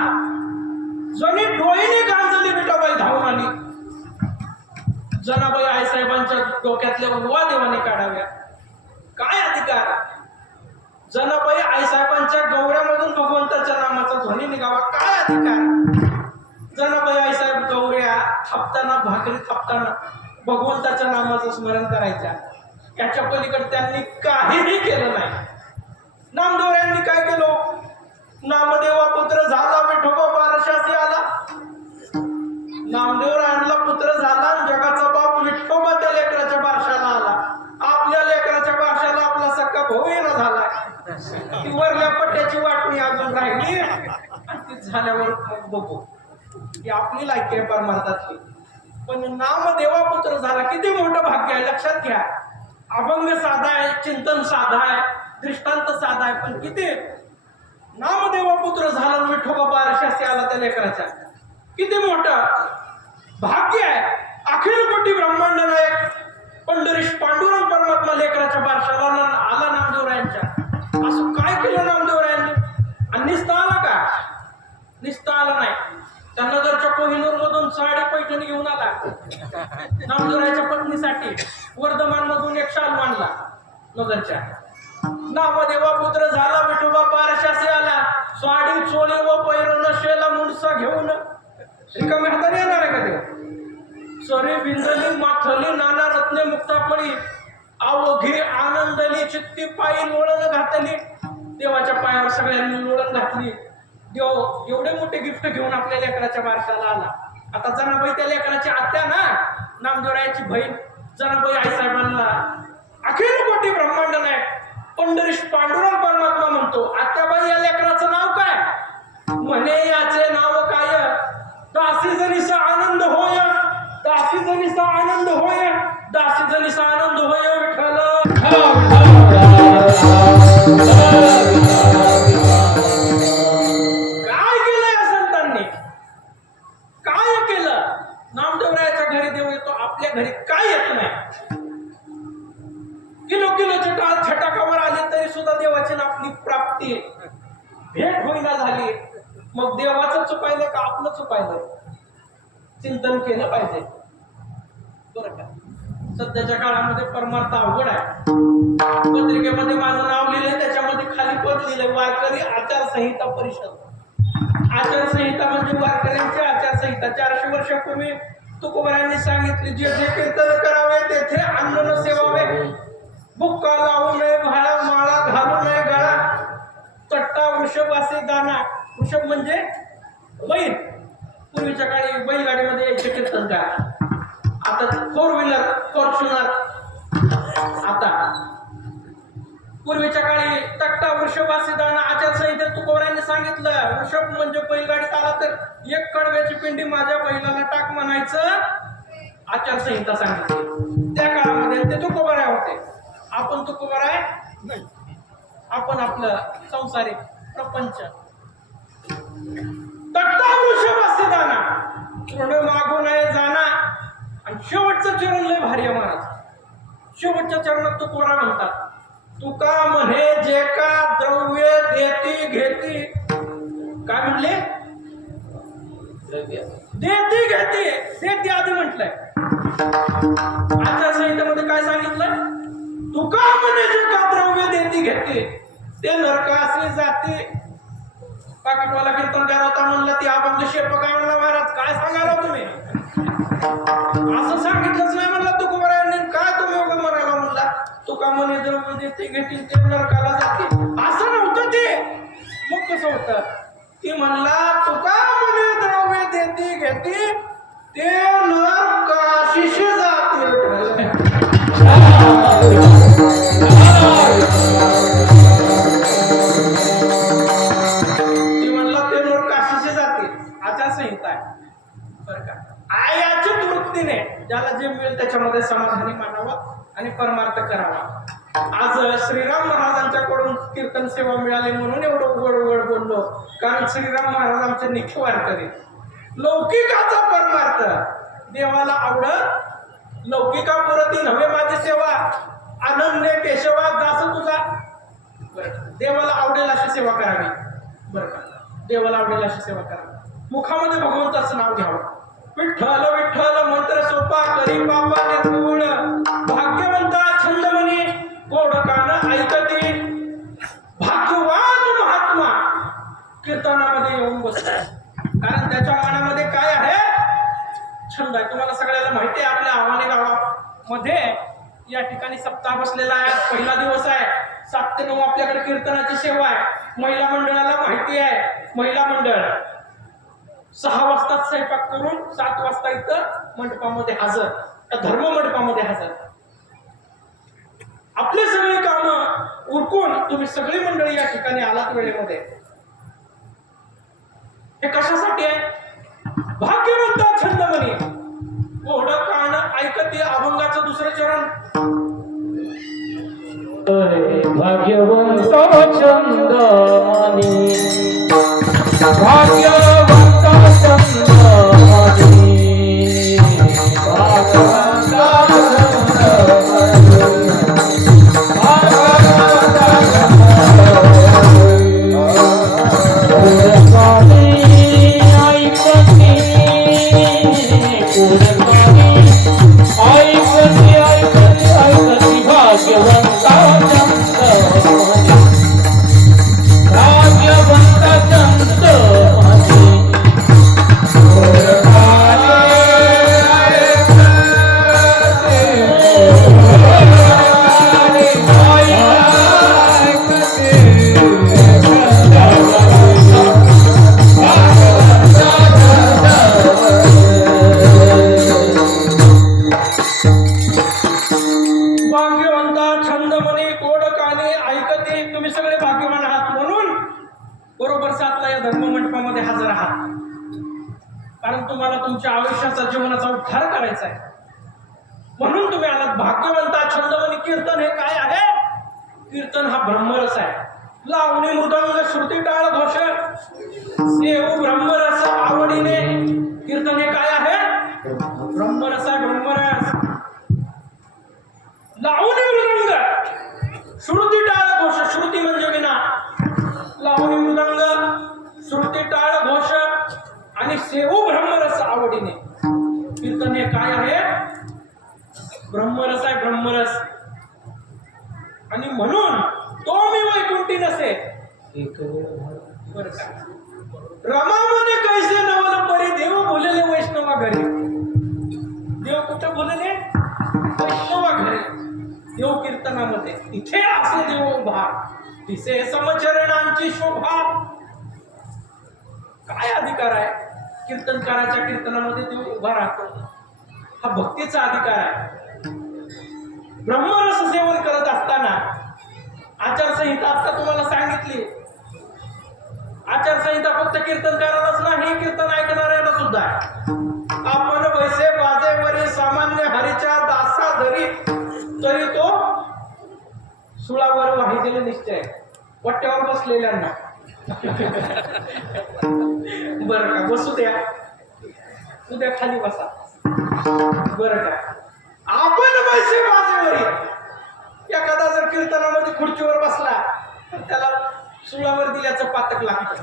जणी डोईने गांजली विठाबाई धावून आली. जनाबाई आई साहेबांच्या डोक्यातल्या उवा देवाने काढाव्या. काय अधिकार? जनाबाई आई साहेबांच्या गौऱ्यामधून भगवंताच्या नामाचा ध्वनी निघावा. काय अधिकार? जनाबाई आई साहेब गौऱ्या थापताना, भाकरी थापताना भगवंताच्या नामाचं स्मरण करायच्या. याच्या पलीकडे त्यांनी काहीही केलं नाही. नामदेवरायांनी काय केलं? नामदेवा पुत्र झाला विठोबा बारशासी आला. नामदेवरायांना पुत्र झाला आणि जगाचा बाप विठोबा त्या लेकराच्या बारशाला आला. आपल्या लेकराच्या बारशाला आपला सक्का भाऊ येणं झाला. ती वरल्या पट्ट्याची वाटणी अजून राहिली आणि ती झाल्यावर मग बघू. ही आपली लायकी आहे परमार्थातली. पण नामदेवा पुत्र झाला किती मोठं भाग्य आहे. लक्षात घ्या, अभंग साधा आहे, चिंतन साधा आहे, दृष्टांत साधा आहे, पण किती नामदेवा पुत्र झाला आणि विठोबा बारशास्त्री आला त्या लेकराच्या. किती मोठं भाग्य आहे. अखिल कोटी ब्रह्मांड नायक पंढरीश पांडुरंग परमात्मा लेकराच्या बारशाला आला नामदेवरायांच्या. असं काय केलं नामदेवरायांनी? आणि निस्ता आला का? निस्ता आला नाही. त्या नगरच्या कोहिनूर मधून साडी पैठणी घेऊन आला नामदेवरायाच्या पत्नीसाठी. वर्धमान मधून एक शाल मांडला नगरच्या. नामदेवा पुत्र झाला विठोबा बारशास्त्री आला. साडी चोळी व पैरण शेला मुंडसा घेऊन रिकाम्या हाताने येणार आहे का ते? सरी बिंदली माथली नाना रत्ने मुक्ताफळी अवघी आनंदली चित्ती पायी लोळण घातली. देवाच्या पायावर सगळ्यांनी लोळण घातली. देव एवढे मोठे गिफ्ट घेऊन आपल्या लेकराच्या बारशाला आला. आता जनाबाई त्या लेकराची आत्या ना, नामदेवरायाची बहीण जनाबाई आईसाहेबांना अखिल कोटी ब्रह्मांड नायक पंढरीश पांडुरंग परमात्मा म्हणतो. आत्याबाई या लेकराचं नाव काय? म्हणे याचे नाव काय? दासी जनीचा आनंद होय, दासी जनीचा आनंद होय, दासी जनीचा आनंद होय विठ्ठल. काय केलं या संतांनी? काय केलं? नामदेवरायाच्या घरी देव येतो, आपल्या घरी काय येत नाही. किलो किलोचे टाळ छटाकावर आले तरी सुद्धा देवाची आपली प्राप्ती भेट होईना झाली. मग देवाचं चुकायलं का आपलं चुकायलं? चिंतन केलं पाहिजे बरं का. सध्याच्या काळामध्ये परमार्थ अवघड आहे. पत्रिकेमध्ये माझं नाव लिहिलंय, त्याच्यामध्ये खाली पद लिहिलंय वारकरी आचारसंहिता परिषद. आचारसंहिता म्हणजे वारकऱ्यांची आचारसंहिता. 400 वर्षापूर्वी तुकोबारायांनी सांगितली, जे जे कीर्तन करावे तेथे अन्न न सेवावे, बुक्का लावू नये, भाळा माळा घालू नये गळा, चट्टा वृषभासी दाना. वृषभ म्हणजे बैल. पूर्वीच्या काळी बैलगाडीमध्ये यायचे कीर्तन करा. आता 4 व्हीलर फॉर्च्युनर. आता पूर्वीच्या काळी तट्टा वृषभासी दाना. आचारसंहितेत तुकोबारायांनी सांगितलं, वृषभ म्हणजे बैलगाडीत आला तर 1 कडव्याची पिंडी माझ्या बैलाला टाक म्हणायचं. आचारसंहिता सांगितली त्या काळामध्ये. ते तुकोबाराय होते. आपण तुकोबाराय नाही. आपण आपलं संसारिक प्रपंच. तट्टा वृषभासी दाना, पुढे मागू नये जाना. आणि शेवटचं चरण लय भारी आहे महाराज. शेवटच्या चरणात तुकोबारा म्हणतात, तुका म्हणे जे का द्रव्य देती घेती. काय म्हणले? देती घेती. देती आधी म्हटलंय. आचारसंहितेमध्ये काय सांगितलं? तुका म्हणे जे का द्रव्य देती घेते ते नरकासी जाती. पाकिटवाला कीर्तनकार होता, म्हणला ती अभंग शेपक आहे. म्हणला महाराज काय सांगायला तुम्ही? असं सांगितलंच नाही म्हणला तुकोबारायांनी. काय तुम्ही उगा म्हणाला? म्हणला तुका म्हणे द्रव्य देती घेते ते नरकाला जाते. असं नव्हतं ते. मग कसं होतं? ती म्हणला तुका म्हणे द्रव्य देती घेते ते नरकाशीश जाते. ती म्हणला ते नरकाशीश जाते. आचारसंहिता आहे बरं का. आयाच्या वृत्तीने ज्याला जे मिळेल त्याच्यामध्ये समाधानी मानावं आणि परमार्थ करावा. आज श्रीराम महाराजांच्याकडून कीर्तन सेवा मिळाली म्हणून एवढं उघड बोललो. कारण श्रीराम महाराज आमचे निखी वारकरी. लौकिकाचा परमार्थ देवाला आवडत. लौकिकापुरती नव्हे माझी सेवा, अनन्य केशवा दास तुझा. देवाला आवडेल अशी सेवा करावी बरं का. देवाला आवडेल अशी सेवा करावी. मुखामध्ये भगवंताचं नाव घ्यावं. विठ्ठल विठ्ठल मंत्र सोपा करी बाबा निर्गुण. भाग्यवंता छंदमणी गोड कान ऐकती. भाग्यवान महात्मा कीर्तनामध्ये येऊन बसतात. कारण त्याच्या मनामध्ये काय आहे? छंद आहे. तुम्हाला सगळ्याला माहिती आहे, आपल्या आव्हाने गावामध्ये या ठिकाणी सप्ताह बसलेला आहे. पहिला दिवस आहे. 7 ते 9 आपल्याकडे कीर्तनाची सेवा आहे. महिला मंडळाला माहिती आहे. महिला मंडळ 6 वाजता स्वयंपाक करून 7 वाजता इथं मंडपामध्ये हजर, धर्म मंडपामध्ये हजर. आपले सगळे काम उरकून तुम्ही सगळी मंडळी या ठिकाणी आलात वेळेमध्ये. हे कशासाठी आहे? भाग्यवंता छंदमणी गोड कान ऐकते. अभंगाचं 2रं चरण. भाग्यवंता छंदमणी भाग्यवंत चंद मनी भाग्यवंत भाग्यवंता छंदमणी गोड काने ऐकते तुम्ही सगळे भाग्यवान आहात म्हणून बरोबर 7ला या धर्ममंडपामध्ये हजर आहात. कारण तुम्हाला तुमच्या आयुष्याचा जीवनाचा उद्धार करायचा आहे म्हणून तुम्ही आलात. भाग्यवंता छंदमणी कीर्तन हे काय आहे? कीर्तन हा ब्रह्मरस आहे. लावणी मृदंग श्रुती टाळ घोष सेव ब्रह्मरस आवडीने. कीर्तन हे काय आहे? ब्रह्मरस आहे. ब्रह्मरस. लावणी मृदंग श्रुती टाळ घोष. श्रुती म्हणजे विना. लावणी मृदंग श्रुती टाळ घोष आणि सेवू ब्रह्मरस आवडीने. कीर्तन हे काय आहे? ब्रह्मरस आहे. ब्रह्मरस. आणि म्हणून तो मी वैकुंठी नसे रमामध्ये कैसे नवल परी देव बोलले वैष्णवा घरी. देव कुठं बोलले? वैष्णवा घरी. देव कीर्तनामध्ये. इथे असे देव उभा दिसे समचरणांची शोभा. काय अधिकार आहे कीर्तनकाराच्या? कीर्तनामध्ये देव उभा राहतो. हा भक्तीचा अधिकार आहे. ब्रह्मरस सेवन करत असताना आचारसंहिता आता तुम्हाला सांगितली. आचारसंहिता फक्त कीर्तनकारालाच नाही, कीर्तन ऐकणाऱ्याला सुद्धा. आपण वैसे बाजेवरी सामान्य हरीच्या दासा धरी तरी तो सुळावर वाहिलेले निश्चय. वट्यावर बसलेल्यांना बरं का, बसू द्या, उद्या खाली बसा. बरं का, आपण वैसे बाजेवरी. एखादा जर कीर्तनामध्ये खुर्चीवर बसला तर त्याला सुळावर दिल्याचं पातक लागतं.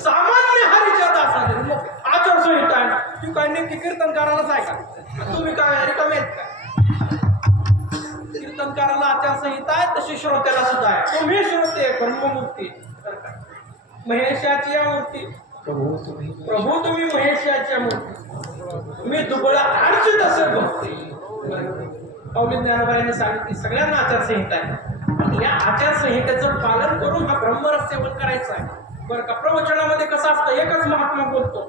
सामान्य हरीच्या दासाने. मग आचारसंहिता तू काय नेमकी कीर्तनकारालाच आहे का? तुम्ही काय रिकामे आहेत का? कीर्तनकाराला आचारसंहिता आहे तशी श्रोत्याला सुद्धा आहे. तुम्ही श्रोते ब्रह्ममूर्ती महेशाची मूर्ती. प्रभू तुम्ही महेशाची मूर्ती. तुम्ही दुबळा आडची तसं भक्ती. पावली ज्ञानोबाईने सांगितली सगळ्यांना आचारसंहिता आहे. या आचारसंहितेचं पालन करून हा ब्रह्मरस सेवन करायचं आहे. बरं का, प्रवचनामध्ये कसं असतं एकच महात्मा बोलतो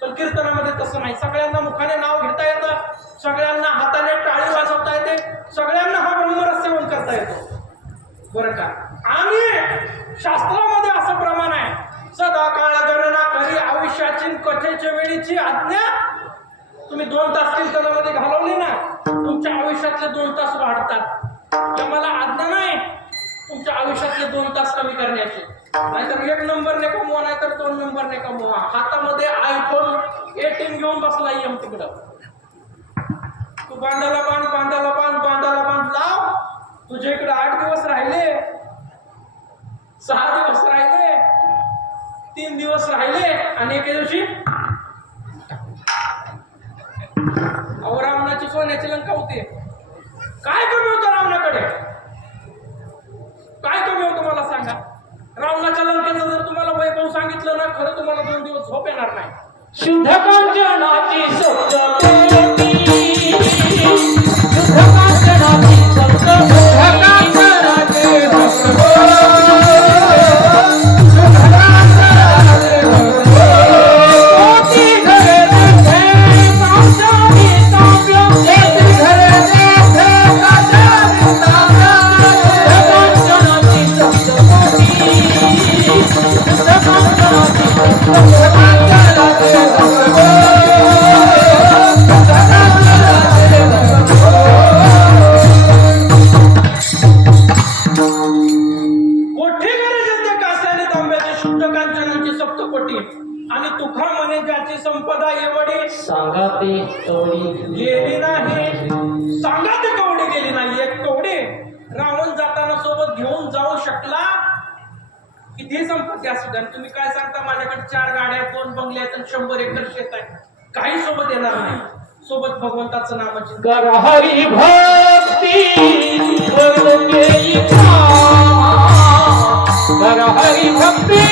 पण कीर्तनामध्ये तसं नाही. सगळ्यांना मुखाने नाव घेता येतं, सगळ्यांना हाताने टाळी वाजवता येते, सगळ्यांना हा ब्रह्मरस सेवन करता येतो. बरं का, आणि शास्त्रामध्ये असं प्रमाण आहे सदा काळ गणना करी आयुष्याची कथेच्या वेळीची आज्ञा. तुम्ही 2 तास कीर्तनामध्ये घालवले ना तुमच्या आयुष्यातले 2 तास वाढतात. मला आज्ञा नाही तुमच्या आयुष्यातले 2 तास कमी करण्याचे. नाहीतर 1 नंबरने कमवा, नाहीतर 2 नंबरने कमवा. हातामध्ये आयफोन 18 घेऊन बसला यम तिकडं. तू बांधाला बांध, बांधाला बांध, बांधाला बांध लाव. तुझ्या इकडे 8 दिवस राहिले, 6 दिवस राहिले, 3 दिवस राहिले आणि एके दिवशी रावणाची सोन्याची लंका होती. काय कमी होतं रावणाकडे? काय कमी होतं मला सांगा? रावणाच्या लंकेचं जर तुम्हाला वैभव सांगितलं ना खरं तुम्हाला 2 दिवस झोप येणार नाही. शुद्ध कांचनाची सप्तकोटी, शुद्ध कांचनाची सप्तकोटी, शुद्ध कांचनाची सप्तकोटी आणि तुका म्हणे ज्याची संपदा एवढी सांगा ते कवडी गेली नाही. सांगा ते कवडी गेली नाही. एक कवडी रावण जाताना सोबत घेऊन जाऊ शकला. किती संपत्ती असू द्या. तुम्ही काय सांगता माझ्याकडे 4 गाड्या 2 बंगले आहेत आणि 100 एकर शेत आहे. काही सोबत येणार नाही. सोबत भगवंताचं नामाची कर हरी भक्ती कर केली कामा. कर हरी भक्ती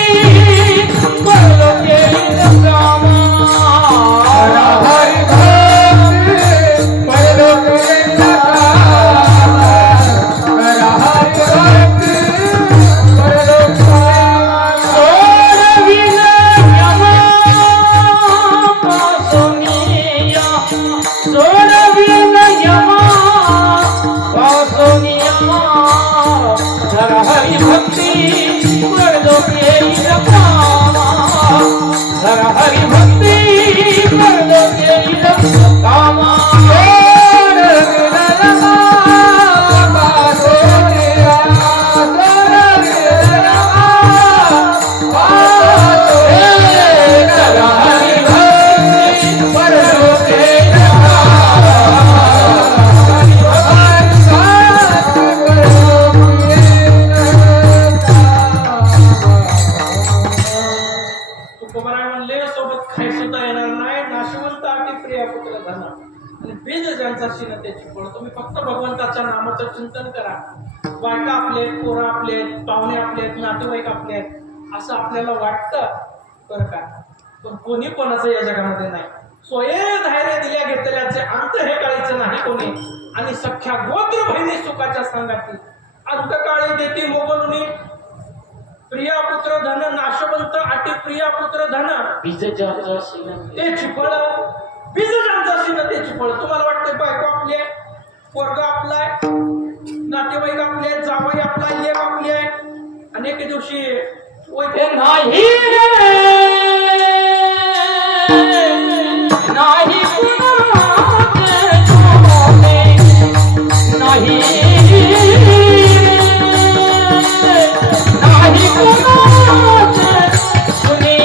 कर केली कामा. कर हरी भक्ती कर केली कामा. कर हरी भक्ती कर कामा. सोडविन यमा पासोनिया. सोडविन यमा पासोनिया. कर हरी भक्ती कर केली कामा. कर हरी भक्ती कर केली कामा. तुकोबाराय म्हणले सोबत खाय सुद्धा येणार नाही. नाशवंत आटी प्रिया पुत्र धन आणि बीज ज्यांचा शिन त्याची फळ. तुम्ही फक्त भगवंताच्या नामाचं चिंतन करा. बायका आपले आहेत, पोरं आपले आहेत, पाहुणे आपले आहेत, नातेवाईक आपले आहेत असं आपल्याला वाटतं बरं का. पण कोणी कोणाचं या जगामध्ये नाही. स्वयं धैर्य दिल्या घेतल्याचे अंत हे कळायचं नाही कोणी. आणि सख्या गोत्र बहिणी सुखाच्या सांगाती अंतकाळी देती मोगलुनी. प्रिया पुत्र धन नाशवंत आटी प्रिया पुत्र धन बीज ज्याचा शिन त्याची फळ. बीज ज्यांचा शिन त्याची फळ. तुम्हाला वाटतं बायको आपली आहे, पोरगा आपला आहे, नातेवाईक आपले आहेत, जावई आपला आहे, लेक आपली आहे आणि एके दिवशी ते नाही रे नाही कुणाचे सोने. नाही नाही कुणाचे सोने.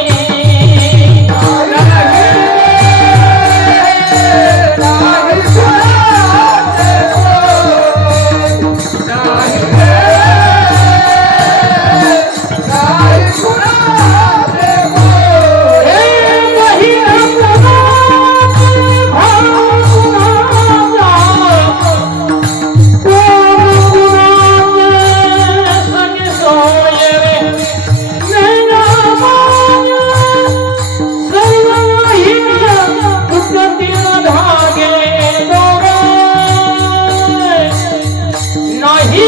नाही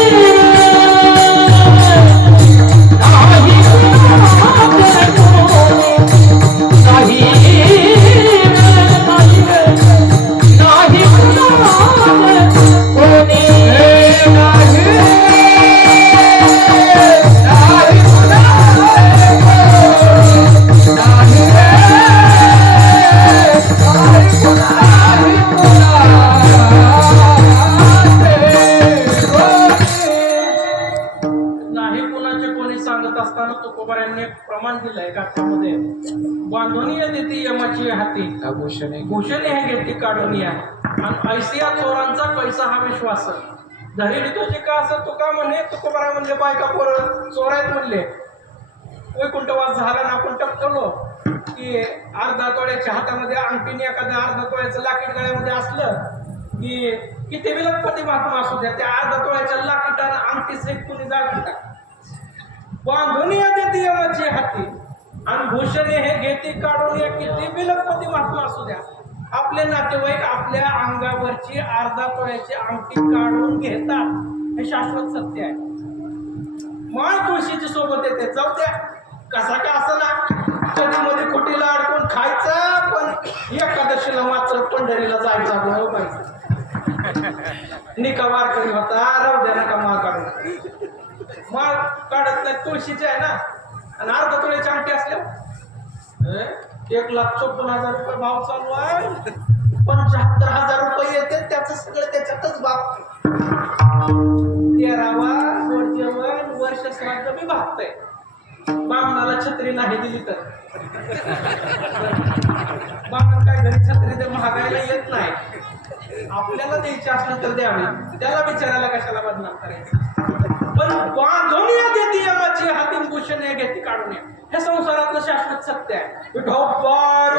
कुणाचे प्रमाण दिलंय गाठामध्ये. बांधून देते यमाची हाती भूषणे हे घेते काढून या. आणि ऐसिया चोरांचा पैसा हा विश्वास. धरी तुझी का असं तुका म्हणे तुकोबाराय म्हणले बायका पोरं चोर आहेत म्हणले. वैकुंठवास झाला ना आपण टपकलो की अर्धा तोळ्याच्या हातामध्ये अंगठीने एखाद्या अर्धा तोळ्याचं लाकीट गळ्यामध्ये असलं की किती विलक्षण महात्मा असू द्या त्या अर्धा तोळ्याच्या लाकीटानं अंगठी सहित कुणी जागी का बांधून देते यमाची हाती आणि भूषणे हे घेते काढून या. किती विलक्षण महात्मा असू द्या आपले नातेवाईक आपल्या अंगावरची अर्धा तोळ्याची अंगठी काढून घेतात. हे शाश्वत सत्य आहे. माळ तुळशीची सोबत येते. जाऊ द्या कसा का असं ना कधी मध्ये खोटीला अडकून खायचा. पण एकादशीला मात्र पंढरीला जायचा भाऊ पाहिजे. निका वारकरी होता राहू द्या नका माळ काढून. माळ काढत नाही तुळशीची आहे ना आणि अर्धा तोळ्याची अंगठी असल्या 1,54,000 रुपये भाव चालू आहे. 75,000 रुपये येते त्याचं सगळं त्याच्यातच बाप. 13वा वर जेवण वर्ष श्राद्ध मी भागतय. बामणाला छत्री नाही दिली तर बामण काय घरी छत्री ते महागायला येत नाही. आपल्याला द्यायची असलं तर द्यावी, त्याला बिचारायला कशाला बदनाम करायचं. पण बांधून या देती यमाची हातीन भूषण या घेती काढून या, हे संसारातलं शाश्वत सत्य आहे. विठोबार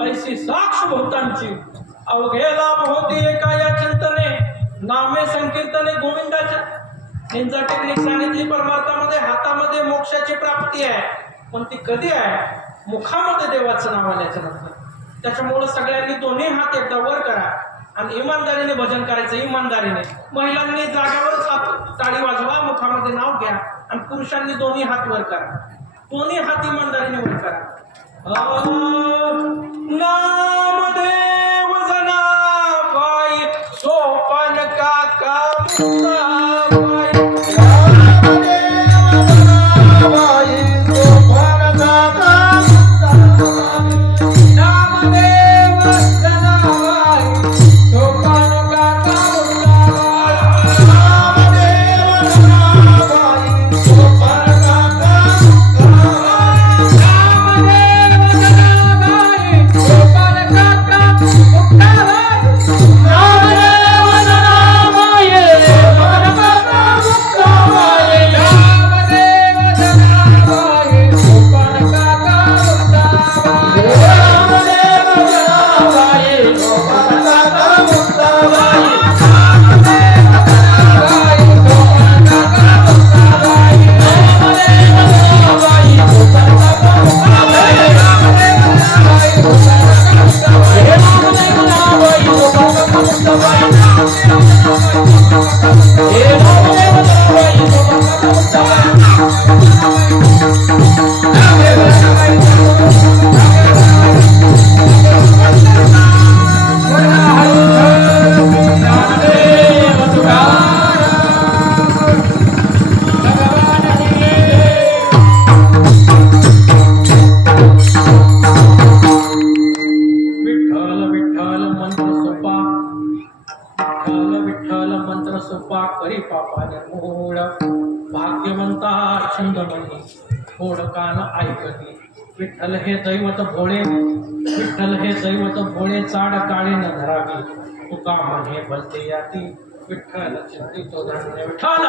ऐसी साक्ष भूतांची अवघे लाभ होती एका या चिंतने नामे संकीर्तने गोविंदाच्या. त्यांचा टेक्निक सांगितली परमार्थामध्ये हातामध्ये मोक्षाची प्राप्ती आहे, पण ती कधी आहे? मुखामध्ये देवाचं नाव आल्याच्या नंतर. त्याच्यामुळे सगळ्यांनी दोन्ही हात एकदा वर करा आणि इमानदारीने भजन करायचं. इमानदारीने महिलांनी जागेवरच हात टाळी वाजवा, मुखामध्ये नाव घ्या, आणि पुरुषांनी दोन्ही हात वर करा. दोन्ही हात इमानदारीने वर करा. नामदेव जनाबाई सोपान काका मुक्ताबाई. नामदेव जनाबाई सोपान काका मुक्ताबाई. नामदेव जनाबाई सोपान काका मुक्ताबाई. नामदेव जनाबाई सोपान काका विठ्ठल हे दैवत भोळे, विठ्ठल हे दैवत भोळे, चाड काळे न धरावी, तुका म्हणे भलते याती, विठ्ठल चिंतितो धन्य विठ्ठल.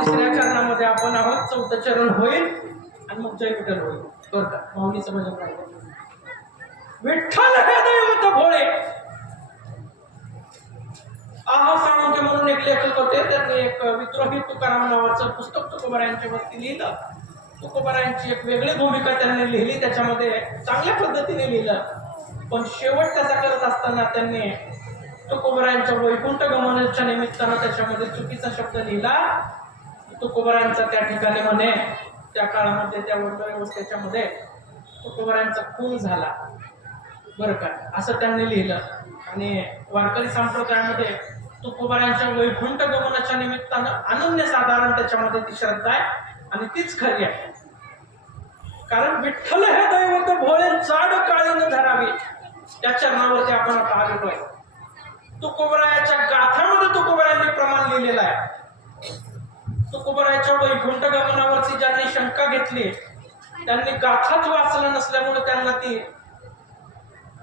तिसऱ्या चरणामध्ये आपण आहोत. चौथं चरण होईल आणि मग जय विठ्ठल होईल. बरं का, माऊलीचं भजन पाहिजे. विठ्ठल हे दैवत भोळे आहा साळुंखे म्हणून एक लेखक होते. त्यांनी एक विद्रोही तुकाराम नावाचं पुस्तक तुकोबारायांच्या वरती लिहिलं. तुकोबारायांची एक वेगळी भूमिका त्यांनी लिहिली, त्याच्यामध्ये चांगल्या पद्धतीने लिहिलं. पण शेवट त्याचा करत असताना त्यांनी तुकोबारायांच्या वैकुंठ गमनाच्या निमित्तानं त्याच्यामध्ये चुकीचा शब्द लिहिला. तुकोबरांचा त्या ठिकाणी म्हणे त्या काळामध्ये त्या व्यवस्थेच्या मध्ये तुकोबरांचा खून झाला बरं का, असं त्यांनी लिहिलं. आणि वारकरी संप्रदायामध्ये तुकोबरांच्या वैकुंठ गमनाच्या निमित्तानं अनन्यसाधारण त्याच्यामध्ये ती श्रद्धा आहे आणि तीच खरी आहे. कारण विठ्ठल हे दैवत भोळे चाड काळीनं धरावी, त्या चरणावरती आपण आता आलेलो आहे. तुकोबरायाच्या गाथामध्ये तुकोबरायांनी प्रमाण लिहिलेलं आहे. तुकोबरायाच्या वैकुंठ गमनावरची ज्यांनी शंका घेतली त्यांनी गाथाच वाचलं नसल्यामुळे त्यांना ती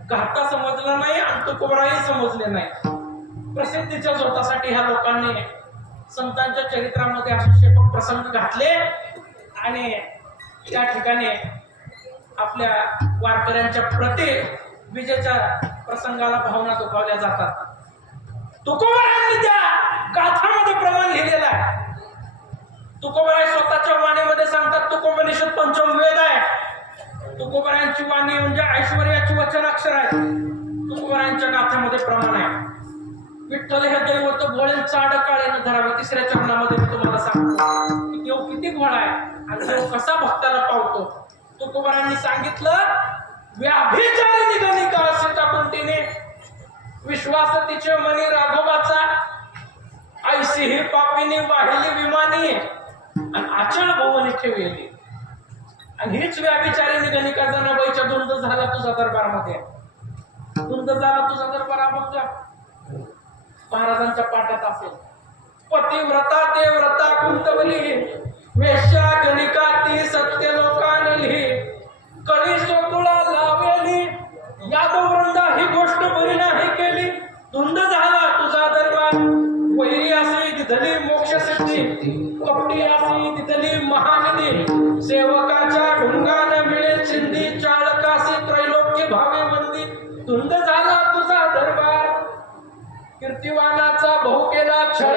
गाथा समजला नाही आणि तुकोबराही समजले नाही. प्रसिद्धीच्या जोतासाठी ह्या लोकांनी संतांच्या चरित्रामध्ये असे शेपक प्रसंग घातले आणि त्या ठिकाणी आपल्या वारकऱ्यांच्या प्रति विजेच्या प्रसंगाला भावना दुखावल्या जातात. तुकोबरायांनी त्या गाथामध्ये प्रमाण लिहिलेलं आहे. तुकोबराय स्वतःच्या वाणीमध्ये सांगतात तुकोपनिषद पंचम वेद आहे. तुकोबरायांची वाणी म्हणजे ऐश्वर्याची वचनाक्षर आहे. तुकोबरायांच्या गाथामध्ये प्रमाण आहे. विठ्ठल हे दैवत भोळे चाड काळीनं धरावे. तिसऱ्या चरणामध्ये मी तुम्हाला सांगतो की देव किती भोळा आहे आणि देव कसा भक्ताला पावतो. तुकोबरायांनी सांगितलं व्याभिचारिणी गणिका सीता कुंतीने विश्वास तिचे मनी राघवाचा ऐशी ही पापीने वाहिली विमानी आणि अचळ भवनी ठेवली. आणि हीच व्याभिचारिणी गणिका जनाबाईच्या धुंद झाला तुझा दरबारमध्ये. धुंद झाला तुझा दरबार अभंग महाराजांच्या पाठात असेल. पतिव्रता ते व्रता कुंतवली वेश्या गणिका ती सत्य लोकांनी कळी सोकुळा लावेली यादव वृंदा ही गोष्ट बरी नाही केली. धुंद झाला तुझा दरबार वैरी असे तिथली मोक्ष सिद्धी कपटी असे तिथली महानिधी सेवकाच्या ढुंगाने मिळेल चिंधी चाळकासी त्रैलोक्य भावे बंदी. धुंद झाला तुझा दरबार कीर्तिवानाचा भाऊ केला छळ.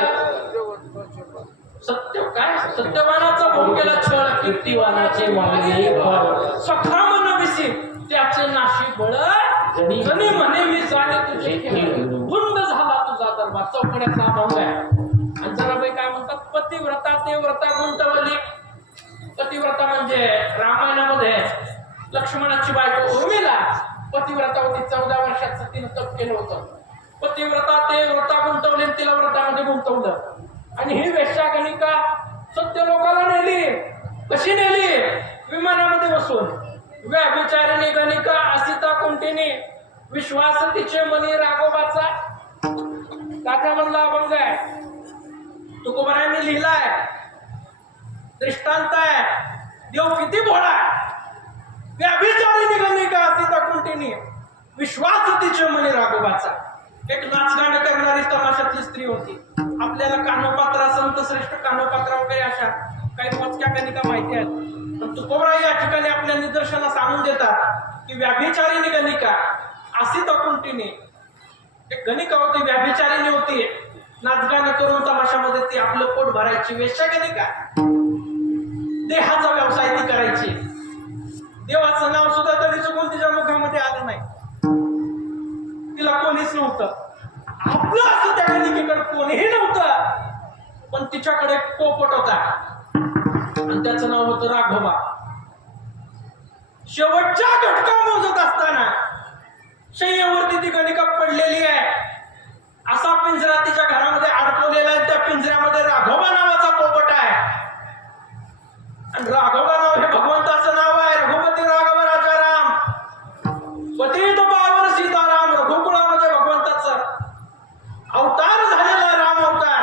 सत्य काय सत्यवानाचा भाऊ केला छळ कीर्तिवानाचे वाणे सखा मन विसी त्याचे नाशी बळ जणी म्हणे मी जाणे तुझे धुंद झाला तुझा दरबार. चौकड्यातला अभंग आहे. आणि जराबाई काय म्हणतात पतिव्रता ते व्रता गुंतवली. पतिव्रता म्हणजे रामायणामध्ये लक्ष्मणाची बायको उर्मिला पतिव्रता होती. 14 वर्षाचं तिने तप केलं होतं. पतिव्रता ते व्रता गुंतवले तिला व्रतामध्ये गुंतवलं. आणि ही वेश्या गणिका सत्य लोकाला नेली. कशी नेली? विमानामध्ये बसून. व्याभिचारिणी गणिका असिता कुंतीने विश्वास तिचे मनी राघोबाचा गाथामधला अभंग आहे. तुकोबरायांनी लिहिलाय. दृष्टांत आहे. देव किती भोळा. व्याभिचारिणी गणिका असिता कुंतीने विश्वास तिचे मनी राघोबाचा. एक नाचगाणं करणारी तमाशातली स्त्री होती. आपल्याला कानोपात्रा संत श्रेष्ठ कानोपात्रा वगैरे अशा काही मोजक्या गणिका माहिती आहेत. पण तुकोबराय या ठिकाणी आपल्या निदर्शनास आणून देतात की व्याभिचारिणी गणिका असिता कुंतीने एक गणिका होती. व्याभिचारिणी होती. नाचगाणं करून तमाशामध्ये ती आपलं पोट भरायची. वेश्या गणिका देहाचा व्यवसाय ती करायची. देवाचं नाव सुद्धा तरी चुकून तिच्या मुखामध्ये आलं नाही. तिला कोणीच नव्हतं. आपलं असं त्या गणिकेकडे कोणीही नव्हतं. पण तिच्याकडे पोपट होता आणि त्याचं नाव होतं राघोबा. शेवटच्या घटका मोजत असताना शय्येवरती ती गणिका पडलेली आहे. असा पिंजरा तिच्या घरामध्ये अडकवलेला आहे. त्या पिंजऱ्यामध्ये राघोबा नावाचा पोपट आहे. आणि राघोबा नाव हे भगवंताचं नाव आहे. रघुपती राघव राजा राम पतित पावन सीताराम. रघुकुळामध्ये भगवंताचा अवतार झालेला राम अवतार.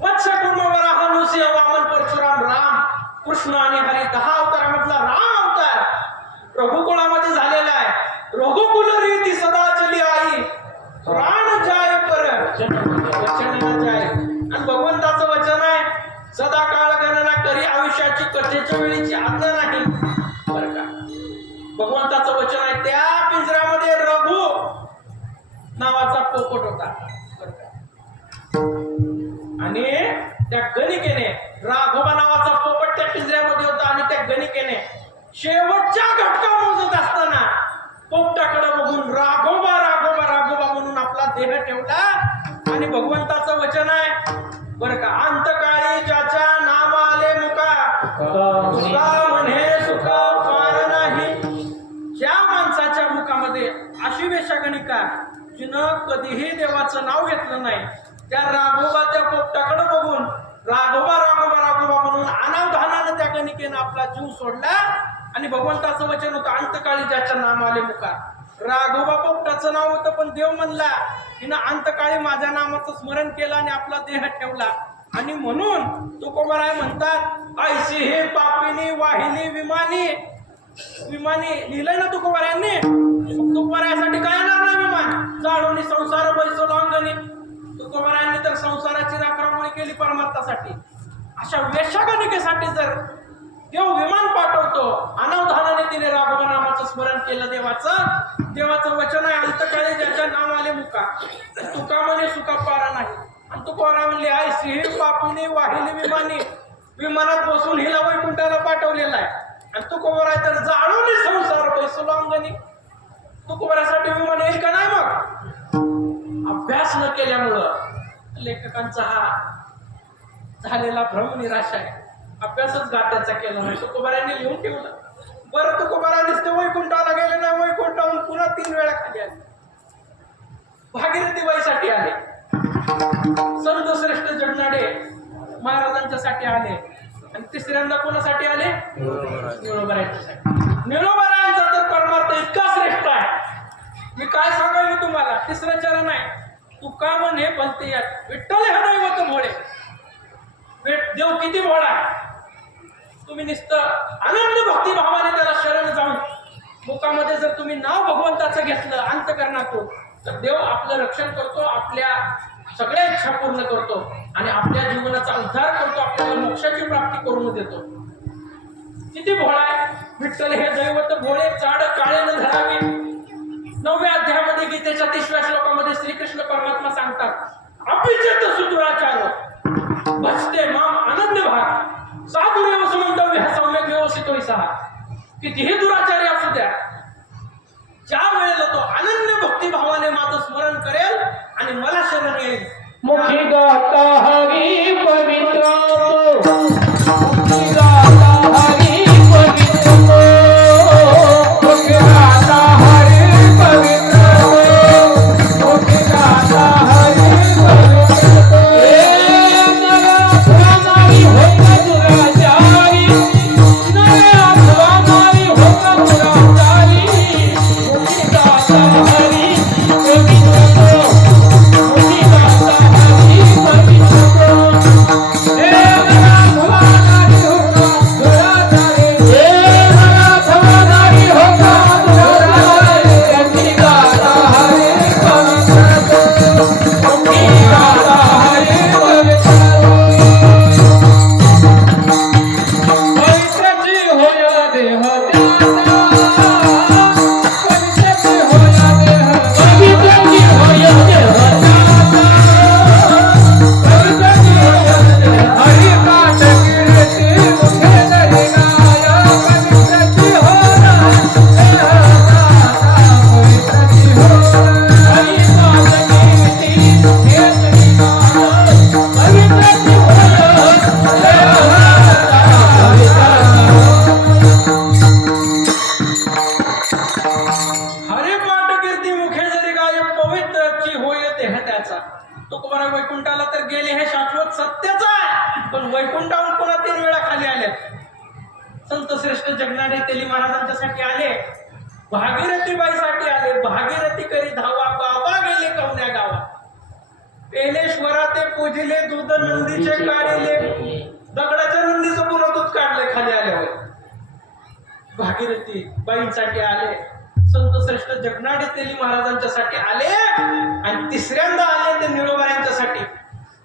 वत्स कुर्म वराह नृसिंह वामन परशुराम राम कृष्ण आणि हरी 10 अवतारामधला राम अवतार रघुकुळामध्ये झालेला आहे. रघुकुल रीती सदा चली आई प्राण जाय पर वचन न जाय. आणि भगवंताचं वचन आहे सदा काळ गणना करी आयुष्याची कथेच्या वेळीची आज्ञा नाही. बरं का भगवंताचं वचन आहे. त्या पिंजऱ्यामध्ये रघु नावाचा पोपट होता. आणि त्या गणिकेने राघोबा नावाचा पोपट त्या पिंजऱ्यामध्ये होता. आणि त्या गणिकेने शेवटच्या घटका मोजत असताना पोपटाकडे बघून राघोबा राघोबा राघोबा म्हणून आपला देह ठेवला. आणि भगवंताचं वचन आहे बरं का अंतकाळी ज्याच्या तुका म्हणे सुका पार नाही. ज्या माणसाच्या मुखामध्ये अशी वेशागणिका जिनं कधीही देवाचं नाव घेतलं नाही, त्या राघोबा त्या पोपटाकडे बघून राघोबा राघोबा राघोबा म्हणून अनावधानानं त्या गणिकेनं आपला जीव सोडला. आणि भगवंताचं वचन होतं अंतकाळी ज्याच्या नाम आले मुखात. राघोबा पोपटाचं नाव होतं, पण देव म्हणला हिनं अंतकाळी माझ्या नामाचं स्मरण केलं आणि आपला देह ठेवला. आणि म्हणून तुकोबाराय म्हणतात ऐशी हे पापिनी वाहिली विमानी. विमानी लिहिलंय ना तुकोबारायांनी. तुकोबारायासाठी काय येणार नाही विमान, जाळवणी संसार बैसो लांगणी. तुकोबारायांनी तर संसाराची राखरावणी केली परमार्थासाठी. अशा वेश्यागणिकेसाठी जर देव विमान पाठवतो, अनावधानाने तिने राघोबा नामाचं स्मरण केलं देवाचं वचन आहे अंतकाळी ज्याच्या नाम आले मुका तुका म्हणे सुका पारा नाही. आणि तुकोबाराय म्हणले ऐशी हे पापिनी वाहिली विमानी. विमानात बसून हिला वैकुंठाला पाठवलेला आहे. आणि तुकोबाराय तर जाळवणी संसार बैसलो अंगणी. तुकोबारासाठी विमान येईल का नाही? मग अभ्यास न केल्यामुळं लेखकांचा हा झालेला भ्रम निराशा आहे. अभ्यासच गात्याचा केला नाही. तुकोबारायांनी लिहून ठेवलं. बरं तुकोबारायांनीच ते वैकुंठाला गेले नाही, वैकुंठाहून पुन्हा 3 वेळा खाली आले. भागीरथीबाईसाठी आले, संत श्रेष्ठ जगनाडे महाराजांच्यासाठी आले, आणि तिसऱ्यांदा कोणासाठी आले? निळोबारायांच्यासाठी. निळोबारायांचा तर परमार्थ इतका श्रेष्ठ आहे, मी काय सांगायला तुम्हाला. तिसरं चरण आहे तुका म्हणे भलते या विठ्ठल हे दैवत भोळे. देव किती भोळा. तुम्ही नुसतं अनन्य भक्ती भावाने त्याला शरण जाऊन मुखामध्ये जर तुम्ही नाव भगवंताचं घेतलं अंतकरणातून, तर देव आपलं रक्षण करतो, आपल्या सगळ्या इच्छा पूर्ण करतो आणि आपल्या जीवनाचा उद्धार करतो, आपल्याला मोक्षाची प्राप्ती करून देतो. किती भोळा आहे विठ्ठल हे दैवत भोळे. चाड काळे न धरावे. 9व्या अध्यायामध्ये गीतेच्या 30व्या श्लोकामध्ये श्रीकृष्ण परमात्मा सांगतात अपिचेत सुदुराचार भजते माम अनन्य भाग साधुरेव सुमंतव्य सम्यक व्यवस्थित सहा. कितीही दुराचारी असू द्या, ज्या वेळेला तो अनन्य भक्तिभावाने माझं स्मरण करेल आणि मला शरण येईल. मुखी गाता हरी पवित्र, मुखी गाता हरी पवित्र, मुखी गाता हरी पवित्र, मुखी गाता हरी पवित्र. नाही होता दुराचारी, नाही होता दुराचारी. मुखी गाता हरी पवित्र, मुखी गाता हरी पवित्र. हे मराठवाडी होता दुराचारी, हे मराठवाडी होता दुराचारी. मुखी गाता हरी पवित्र, मुखी गाता हरी पवित्र. पवित्राची होया देह त्याचा, पवित्राची होया देह, पवित्राची होया देह त्याचा, पवित्राची होया देह. हरी पाठ कीर्ती मुखे धरी गाया, पवित्राची होया देह त्याचा, पवित्राची होया. हरी पाठ कीर्ती मुखे धरी गाया, पवित्राची होया देह हरिपाठ कीर्ती मुखे जरी गाय पवित्रची होय देह त्याचा. तुकोबाराय वैकुंठाला तर गेले हे शाश्वत सत्यच आहे, पण वैकुंठाहून पुन्हा 3 वेळा खाली आले. संत श्रेष्ठ जगनाडे तेली महाराजांच्यासाठी आले, भागीरथीबाईसाठी आले. भागीरथी करी धावा बाबा गेले कवन्या गावा. पेलेश्वरा ते पूजिले दूध नंदीचे काढिले, दगडाच्या नंदीचं पुन्हा दूध काढले खाली आल्यावर. भागीरथी बाईंसाठी आले, संत श्रेष्ठ जगनाडे तेली महाराजांच्यासाठी आले, आणि तिसऱ्यांदा आले ते निळोबारायांच्यासाठी.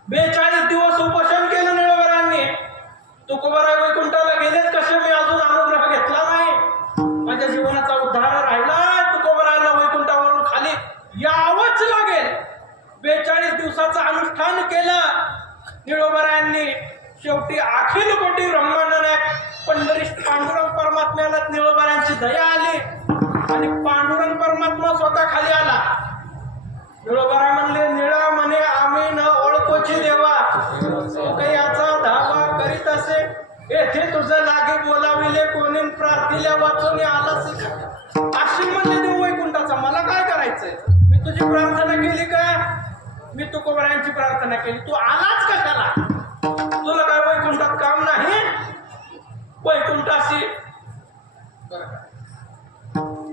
42 दिवस उपोषण केलं निळोबारायांनी. तुकोबाराय वैकुंठाला गेलेत कसे, मी अजून अनुग्रह घेतला नाही, माझ्या जीवनाचा उद्धार राहिला. तुकोबारायला वैकुंठावरून खाली यावंच लागेल. 42 दिवसाचं अनुष्ठान केलं निळोबारायांनी. शेवटी अखिल कोटी ब्रह्मांड नायक पंढरीश पांडुरंग परमात्म्याला निळोबारायांची दया आली आणि पांडुरंग परमात्मा स्वतः खाली आला. निळोबाराय म्हणले निळा म्हणे आम्ही न ओळखोची देवा, याचा धावा करीत असे येथे तुझं लागे बोलाविले कोणी प्रार्थील्या वाचून आलास का? अशी म्हणले देव वैकुंठाचा, मला काय करायचंय? मी तुझी प्रार्थना केली का? मी तुकोबरायांची प्रार्थना केली, तू आलाच का त्याला? तुला काय वैकुंठात काम नाही? वैकुंठाशी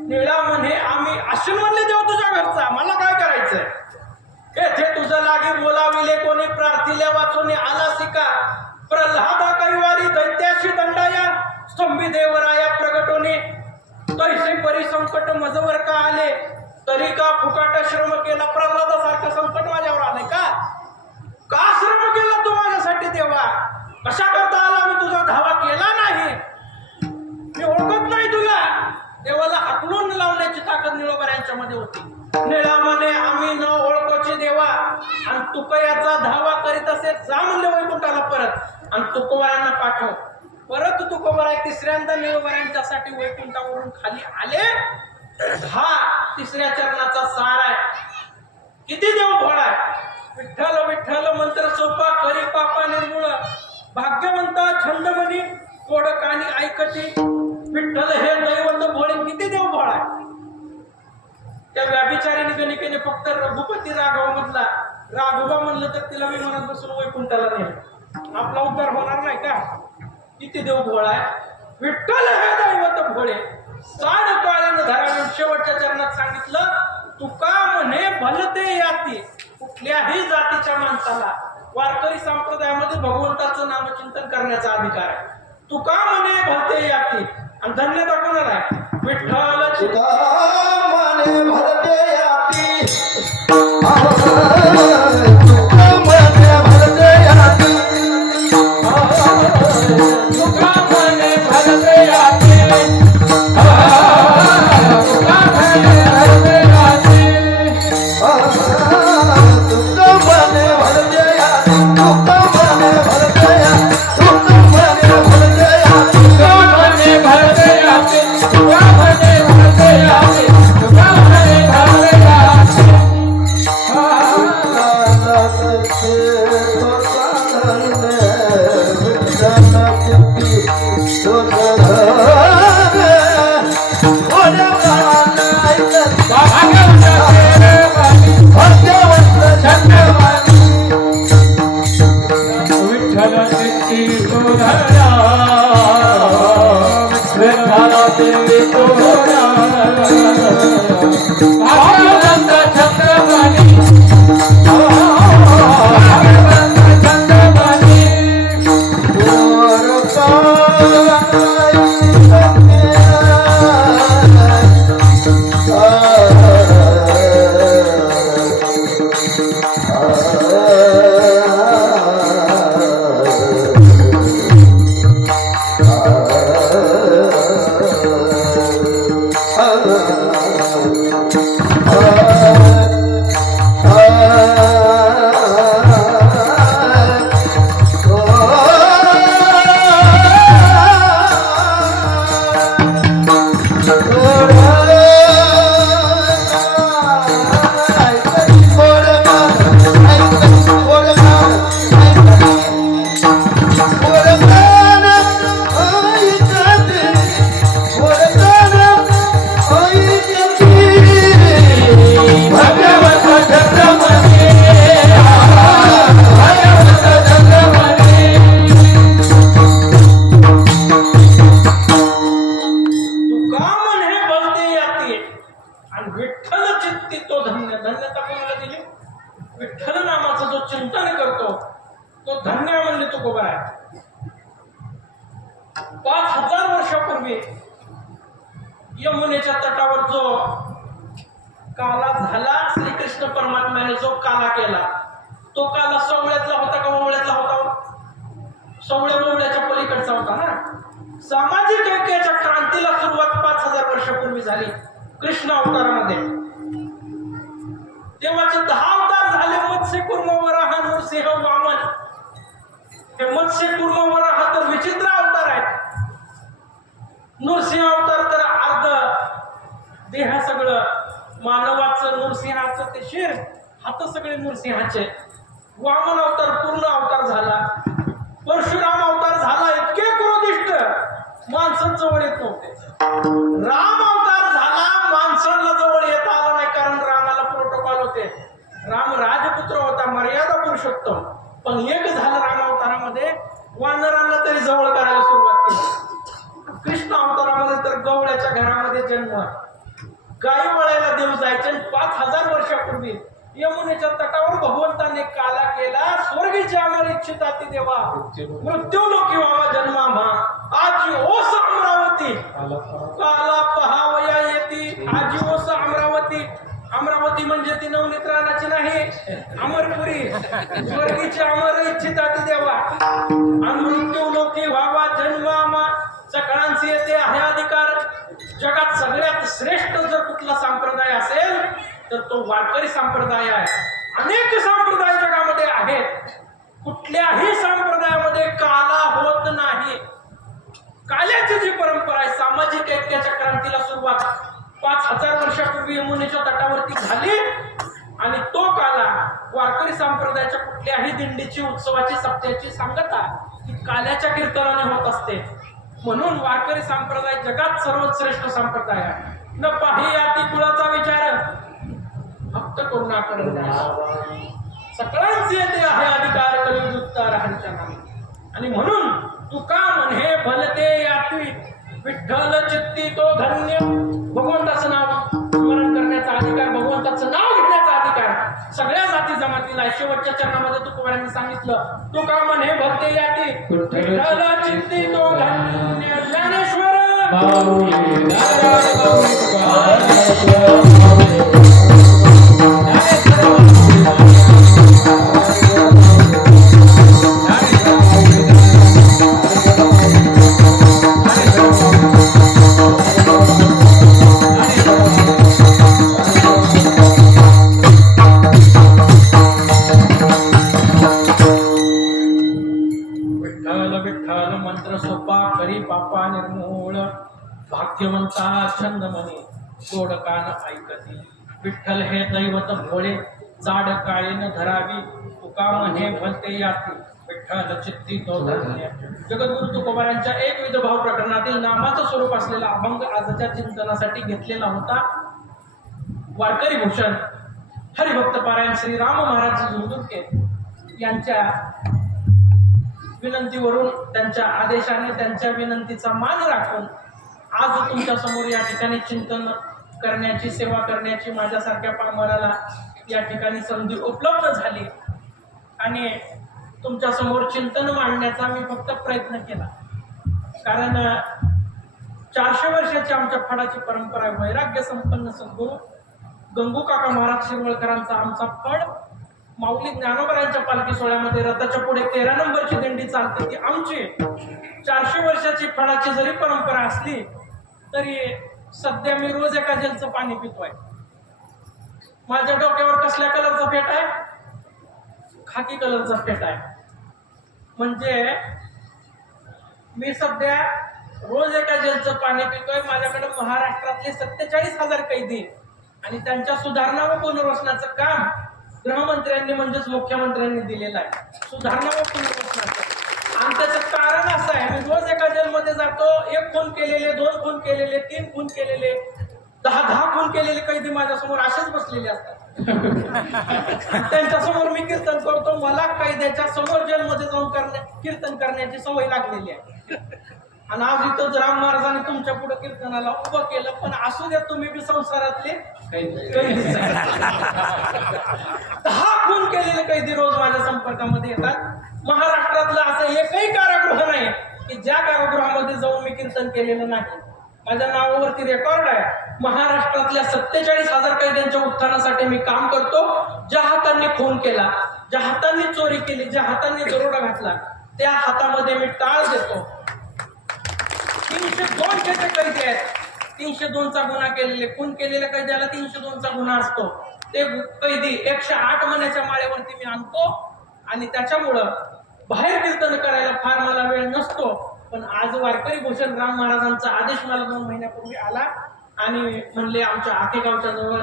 निळा म्हणे आम्ही अशी म्हणले देव तुझ्या घरचा, मला काय करायचंय? येथे तुझं लागे बोलाविले कोणी प्रार्थील्या वाचून आलास का? प्रल्हादा कैवारी दैत्याशी दंडाया स्तंभी देवराया प्रगटोने तैसे परी संकट मजवर का आले तरी का फुकाट श्रम केला? प्रल्हादासारखं संकट माझ्यावर आलंय का श्रम केला तू माझ्यासाठी देवा? कशा करता आला? मी तुझा धावा केला नाही, मी ओळखत नाही तुला. देवाला हाकलून लावण्याची ताकद निळोबऱ्यांच्या मध्ये होती. निळा म्हणे आम्ही न ओळखोचे देवा, आणि तुकयाचा धावा करीत असे जा म्हणले वैकुंठाला परत, आणि तुकोबरायांना पाठव. परत तुकोबराय तिसऱ्यांदा निळोबऱ्यांच्यासाठी वैकुंठावरून खाली आले. हा तिसऱ्या चरणाचा सार आहे. किती देव भोळा आहे. विठ्ठल विठ्ठल मंत्र सोपा करी पापा निर्मूळ, भाग्यवंता छंदमणी कोडकानी ऐकते. विठ्ठल हे दैवत भोळे, किती देव भोळा आहे. त्या व्याभिचारीने गणिकेने फक्त रघुपती राघव मधला राघोबा म्हणलं तर तिला विमानात बसून वैकुंठाला नेलं. आपला उद्धार होणार नाही का? किती देव भोळा आहे. विठ्ठल हे दैवत भोळे साड काळ्यानं धरावून शेवटच्या चरणात सांगितलं, तुका म्हणे भलते याती. कुठल्याही जातीच्या माणसाला वारकरी संप्रदायामध्ये भगवंताचं नामचिंतन करण्याचा अधिकार आहे. तुका म्हणे भलते याती, आणि धन्यता कोणाला आहे? विठ्ठल विठ्ठल नामाचं जो चिंतन करतो तो धन्य म्हणले तुकोबा. 5000 वर्षापूर्वी यमुनेच्या तटावर जो काला झाला, श्रीकृष्ण परमात्म्याने जो काला केला, तो काला सवळ्यातला होता का ओवळ्यातला होता? सवळ्याच्या पलीकडचा होता ना. सामाजिक ऐक्याच्या क्रांतीला सुरुवात 5000 वर्षापूर्वी झाली कृष्ण अवतारामध्ये. तेव्हाचे 10 अवतार झाले. मत्स्य कुर्म वराह नृसिंह वामन. हे मत्स्य कुर्म वराह तर विचित्र अवतार आहेत. नृसिंह अवतार तर अर्ध देह सगळं मानवाचं, नृसिंहाचं ते शिर, हात सगळे नृसिंहाचे. वामन अवतार पूर्ण अवतार झाला. परशुराम अवतार झाला. इतके क्रोध माणसं जवळ येत नव्हते. राम अवतार झाला, माणसांना जवळ येता आला नाही, कारण रामाला प्रोटोकॉल होते. राम राजपुत्र होता, मर्यादा पुरुषोत्तम. पण एक झालं राम अवतारामध्ये, वानरांना तरी जवळ करायला सुरुवात केली. कृष्ण अवतारामध्ये तर गवळ्याच्या घरामध्ये जन्म, गाई वळायला देव जायचे. 5000 वर्षापूर्वी यमुनेच्या तटावर भगवंताने काला केला, स्वर्गीची आम्हाला इच्छिता ती देवा, मृत्यू लोकी व्हावा जन्माभा, आजी ओस अमरावती, काला पहावया येती, आजी ओस अमरावती. अमरावती म्हणजे ती नवनीत नाही, अमरपुरी, स्वर्गीची अमर इच्छिता ती देवा, आणि मृत्यू लोकी व्हावा जन्मामा. सगळ्यांचे येते आहे अधिकार. जगात सगळ्यात श्रेष्ठ जर कुठला संप्रदाय असेल तर तो वारकरी संप्रदाय आहे. अनेक संप्रदाय जगामध्ये आहेत, कुठल्याही संप्रदायामध्ये काला होत नाही. काल्याची जी परंपरा आहे, सामाजिक ऐक्याच्या क्रांतीला सुरुवात 5000 वर्षापूर्वी यमुनेच्या तटावरती झाली, आणि तो काला वारकरी संप्रदायाच्या कुठल्याही दिंडीची, उत्सवाची, सप्त्याची सांगता ही काल्याच्या कीर्तनाने होत असते. म्हणून वारकरी संप्रदाय जगात सर्वात श्रेष्ठ संप्रदाय आहे. न पाही याती कुळाचा विचार, फक्त करुणाकडे सगळ्यांचे येते आहे अधिकार, कलियुक्त राहायच्या नामी. आणि म्हणून तुका म्हणे भलते याती, विठ्ठल चित्ती तो धन्य. भगवंताचं नाव स्मरण करण्याचा अधिकार, भगवंताचं नाव घेण्याचा अधिकार सगळ्या जाती जमातीला. शेवटच्या चरणामध्ये तुकोबारांनी सांगितलं, तुका म्हणे भलते याती, विठ्ठल चित्ती तो धन्य. ज्ञानेश्वर भाग्यवंता छंद म्हणे, गोड कान ऐकती. विठ्ठल हे दैवत भोळे, जाड काळीन धरावी. तुका म्हणे भलते याती, विठ्ठल चित्ती तो धन्य. जगद्गुरु तुकोबारांच्या एकविध भाव प्रकरणातील नामाचं स्वरूप असलेला अभंग आजच्या चिंतनासाठी घेतलेला होता. वारकरी भूषण हरिभक्त पारायण श्री राम महाराज झुंजुरके यांच्या विनंतीवरून, त्यांच्या आदेशाने, त्यांच्या विनंतीचा मान राखून आज तुमच्या समोर या ठिकाणी चिंतन करण्याची, सेवा करण्याची माझ्यासारख्या पामराला या ठिकाणी संधी उपलब्ध झाली. आणि तुमच्या समोर चिंतन मांडण्याचा मी फक्त प्रयत्न केला, कारण 400 वर्षाची आमच्या फडाची परंपरा आहे. वैराग्य संपन्न सद्गुरू गंगू काका महाराज शिरवळकरांचा आमचा फड माऊली ज्ञानोबरांच्या पालखी सोहळ्यामध्ये रथाच्या पुढे 13 नंबरची दिंडी चालते ती आमची. 400 वर्षाची फडाची जरी परंपरा असली तरी सध्या मी रोज एका जेलचं पाणी पितोय. माझ्या डोक्यावर कसल्या कलरचा फेट आहे? खाकी कलरचा फेट आहे. म्हणजे मी सध्या रोज एका जेलचं पाणी पितोय. माझ्याकडे महाराष्ट्रातले 47,000 कैदी आणि त्यांच्या सुधारणा व पुनर्वसनाचं काम गृहमंत्र्यांनी म्हणजेच मुख्यमंत्र्यांनी दिलेलं आहे. सुधारणा व पुनर्वसनाचं. आणि त्याचं कारण असं आहे, मी रोज एका जेलमध्ये जातो. 1 खून केलेले, 2 खून केलेले, 3 खून केलेले, 10 खून केलेले कैदी माझ्यासमोर असेच बसलेले असतात. त्यांच्या समोर मी कीर्तन करतो. मला कैद्याच्या समोर जेलमध्ये जाऊन कीर्तन करण्याची सवय लागलेली आहे. आणि आज इथं राम महाराजांनी तुमच्या पुढे कीर्तनाला उभं केलं. पण असू द्या, तुम्ही बी संसारातले कैदी. 10 खून केलेले कैदी रोज माझ्या संपर्कामध्ये येतात. महाराष्ट्रातलं असं एकही कारागृह नाही की ज्या कारागृहामध्ये जाऊन मी कीर्तन केलेलं नाही. माझ्या नावावरती रेकॉर्ड आहे. महाराष्ट्रातल्या 47,000 कैद्यांच्या उत्थानासाठी मी काम करतो. ज्या हातांनी खून केला, ज्या हातांनी चोरी केली, ज्या हातांनी दरोडा घातला, त्या हातामध्ये मी टाळ देतो. 302 त्याचे कैदी आहेत. 302चा गुन्हा केलेले, खून केलेल्या कैद्याला 302चा गुन्हा असतो. ते कैदी 108 महिन्याच्या माळेवरती मी आणतो. आणि त्याच्यामुळं बाहेर कीर्तन करायला फार मला वेळ नसतो. पण आज वारकरी भूषण राम महाराजांचा आदेश मला 2 महिन्यापूर्वी आला आणि म्हणले आमच्या आकेगावच्या जवळ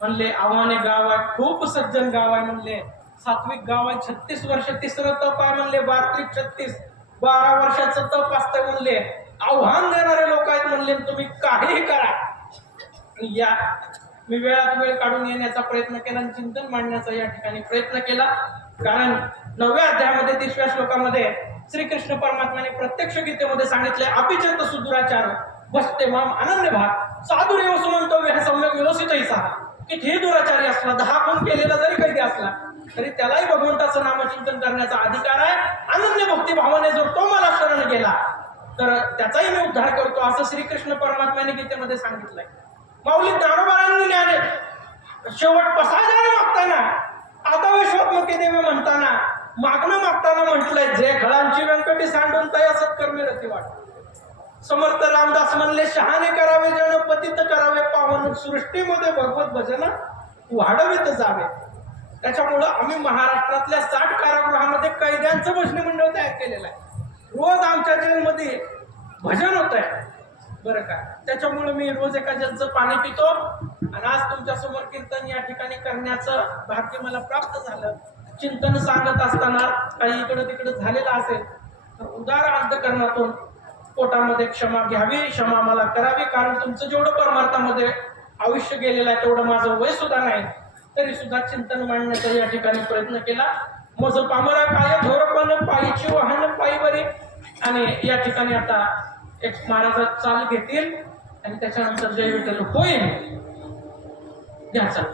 म्हणले आव्हाने गाव आहे, खूप सज्जन गाव आहे म्हणले, सात्विक गाव आहे, 36 वर्ष 3रं तप आहे म्हणले, 32 36 12 वर्षाचं तप असतं म्हणले. आव्हान देणारे लोक आहेत म्हणले तुम्ही काहीही करा. आणि या मी वेळात वेळ काढून येण्याचा प्रयत्न केला आणि चिंतन मांडण्याचा या ठिकाणी प्रयत्न केला. कारण 9व्या अध्यायामध्ये 30व्या श्लोकामध्ये श्रीकृष्ण परमात्म्याने प्रत्यक्ष गीतेमध्ये सांगितले अपिचंत सुदुराचार बसते माम अनन्य भाग साधुरेव सुमंतव्य हे सम्यक व्यवस्थितही सहा. कितीही दुराचारी असला 10 खून केलेला जरी कैदी असला तरी त्यालाही भगवंताचं नामचिंतन करण्याचा अधिकार आहे. अनन्य भक्ती भावाने जर तो मला शरण गेला तर त्याचाही मी उद्धार करतो असं श्रीकृष्ण परमात्म्याने गीतेमध्ये सांगितलंय. माऊली ज्ञानोबारांनी ज्ञाने शेवट पसाजाने मागताना आता विश्वात्मके देवे म्हणताना मागणं मागताना म्हटलंय जे घळांची व्यंकटी सांडून तया सत्कर्मी रती वाट. समर्थ रामदास म्हणले शहाणे करावे जण पतित करावे पावन सृष्टीमध्ये भगवत भजन वाढवित जावे. त्याच्यामुळं आम्ही महाराष्ट्रातल्या 60 कारागृहामध्ये कैद्यांचं भजनी मंडळ तयार केलेलं आहे. रोज आमच्या जेलमध्ये भजन होत आहे बरं का. त्याच्यामुळे मी रोज एका जलचं पाणी पितो आणि आज तुमच्या समोर कीर्तन या ठिकाणी करण्याचं भाग्य मला प्राप्त झालं. चिंतन सांगत असताना काही इकडं तिकडं झालेलं असेल तर उदार अंतकरणातून पोटामध्ये क्षमा घ्यावी, क्षमा मला करावी. कारण तुमचं जेवढं परमार्थामध्ये आयुष्य गेलेलं आहे तेवढं माझं वय सुद्धा नाही तरी सुद्धा चिंतन मांडण्याचा या ठिकाणी प्रयत्न केला. माझं पामरा काय धोरपण पायीची वाहन पायी बरी. आणि या ठिकाणी आता एक महाराज चाल घेतील आणि त्याच्यानंतर जय विठ्ठल होईल. घ्या चाल.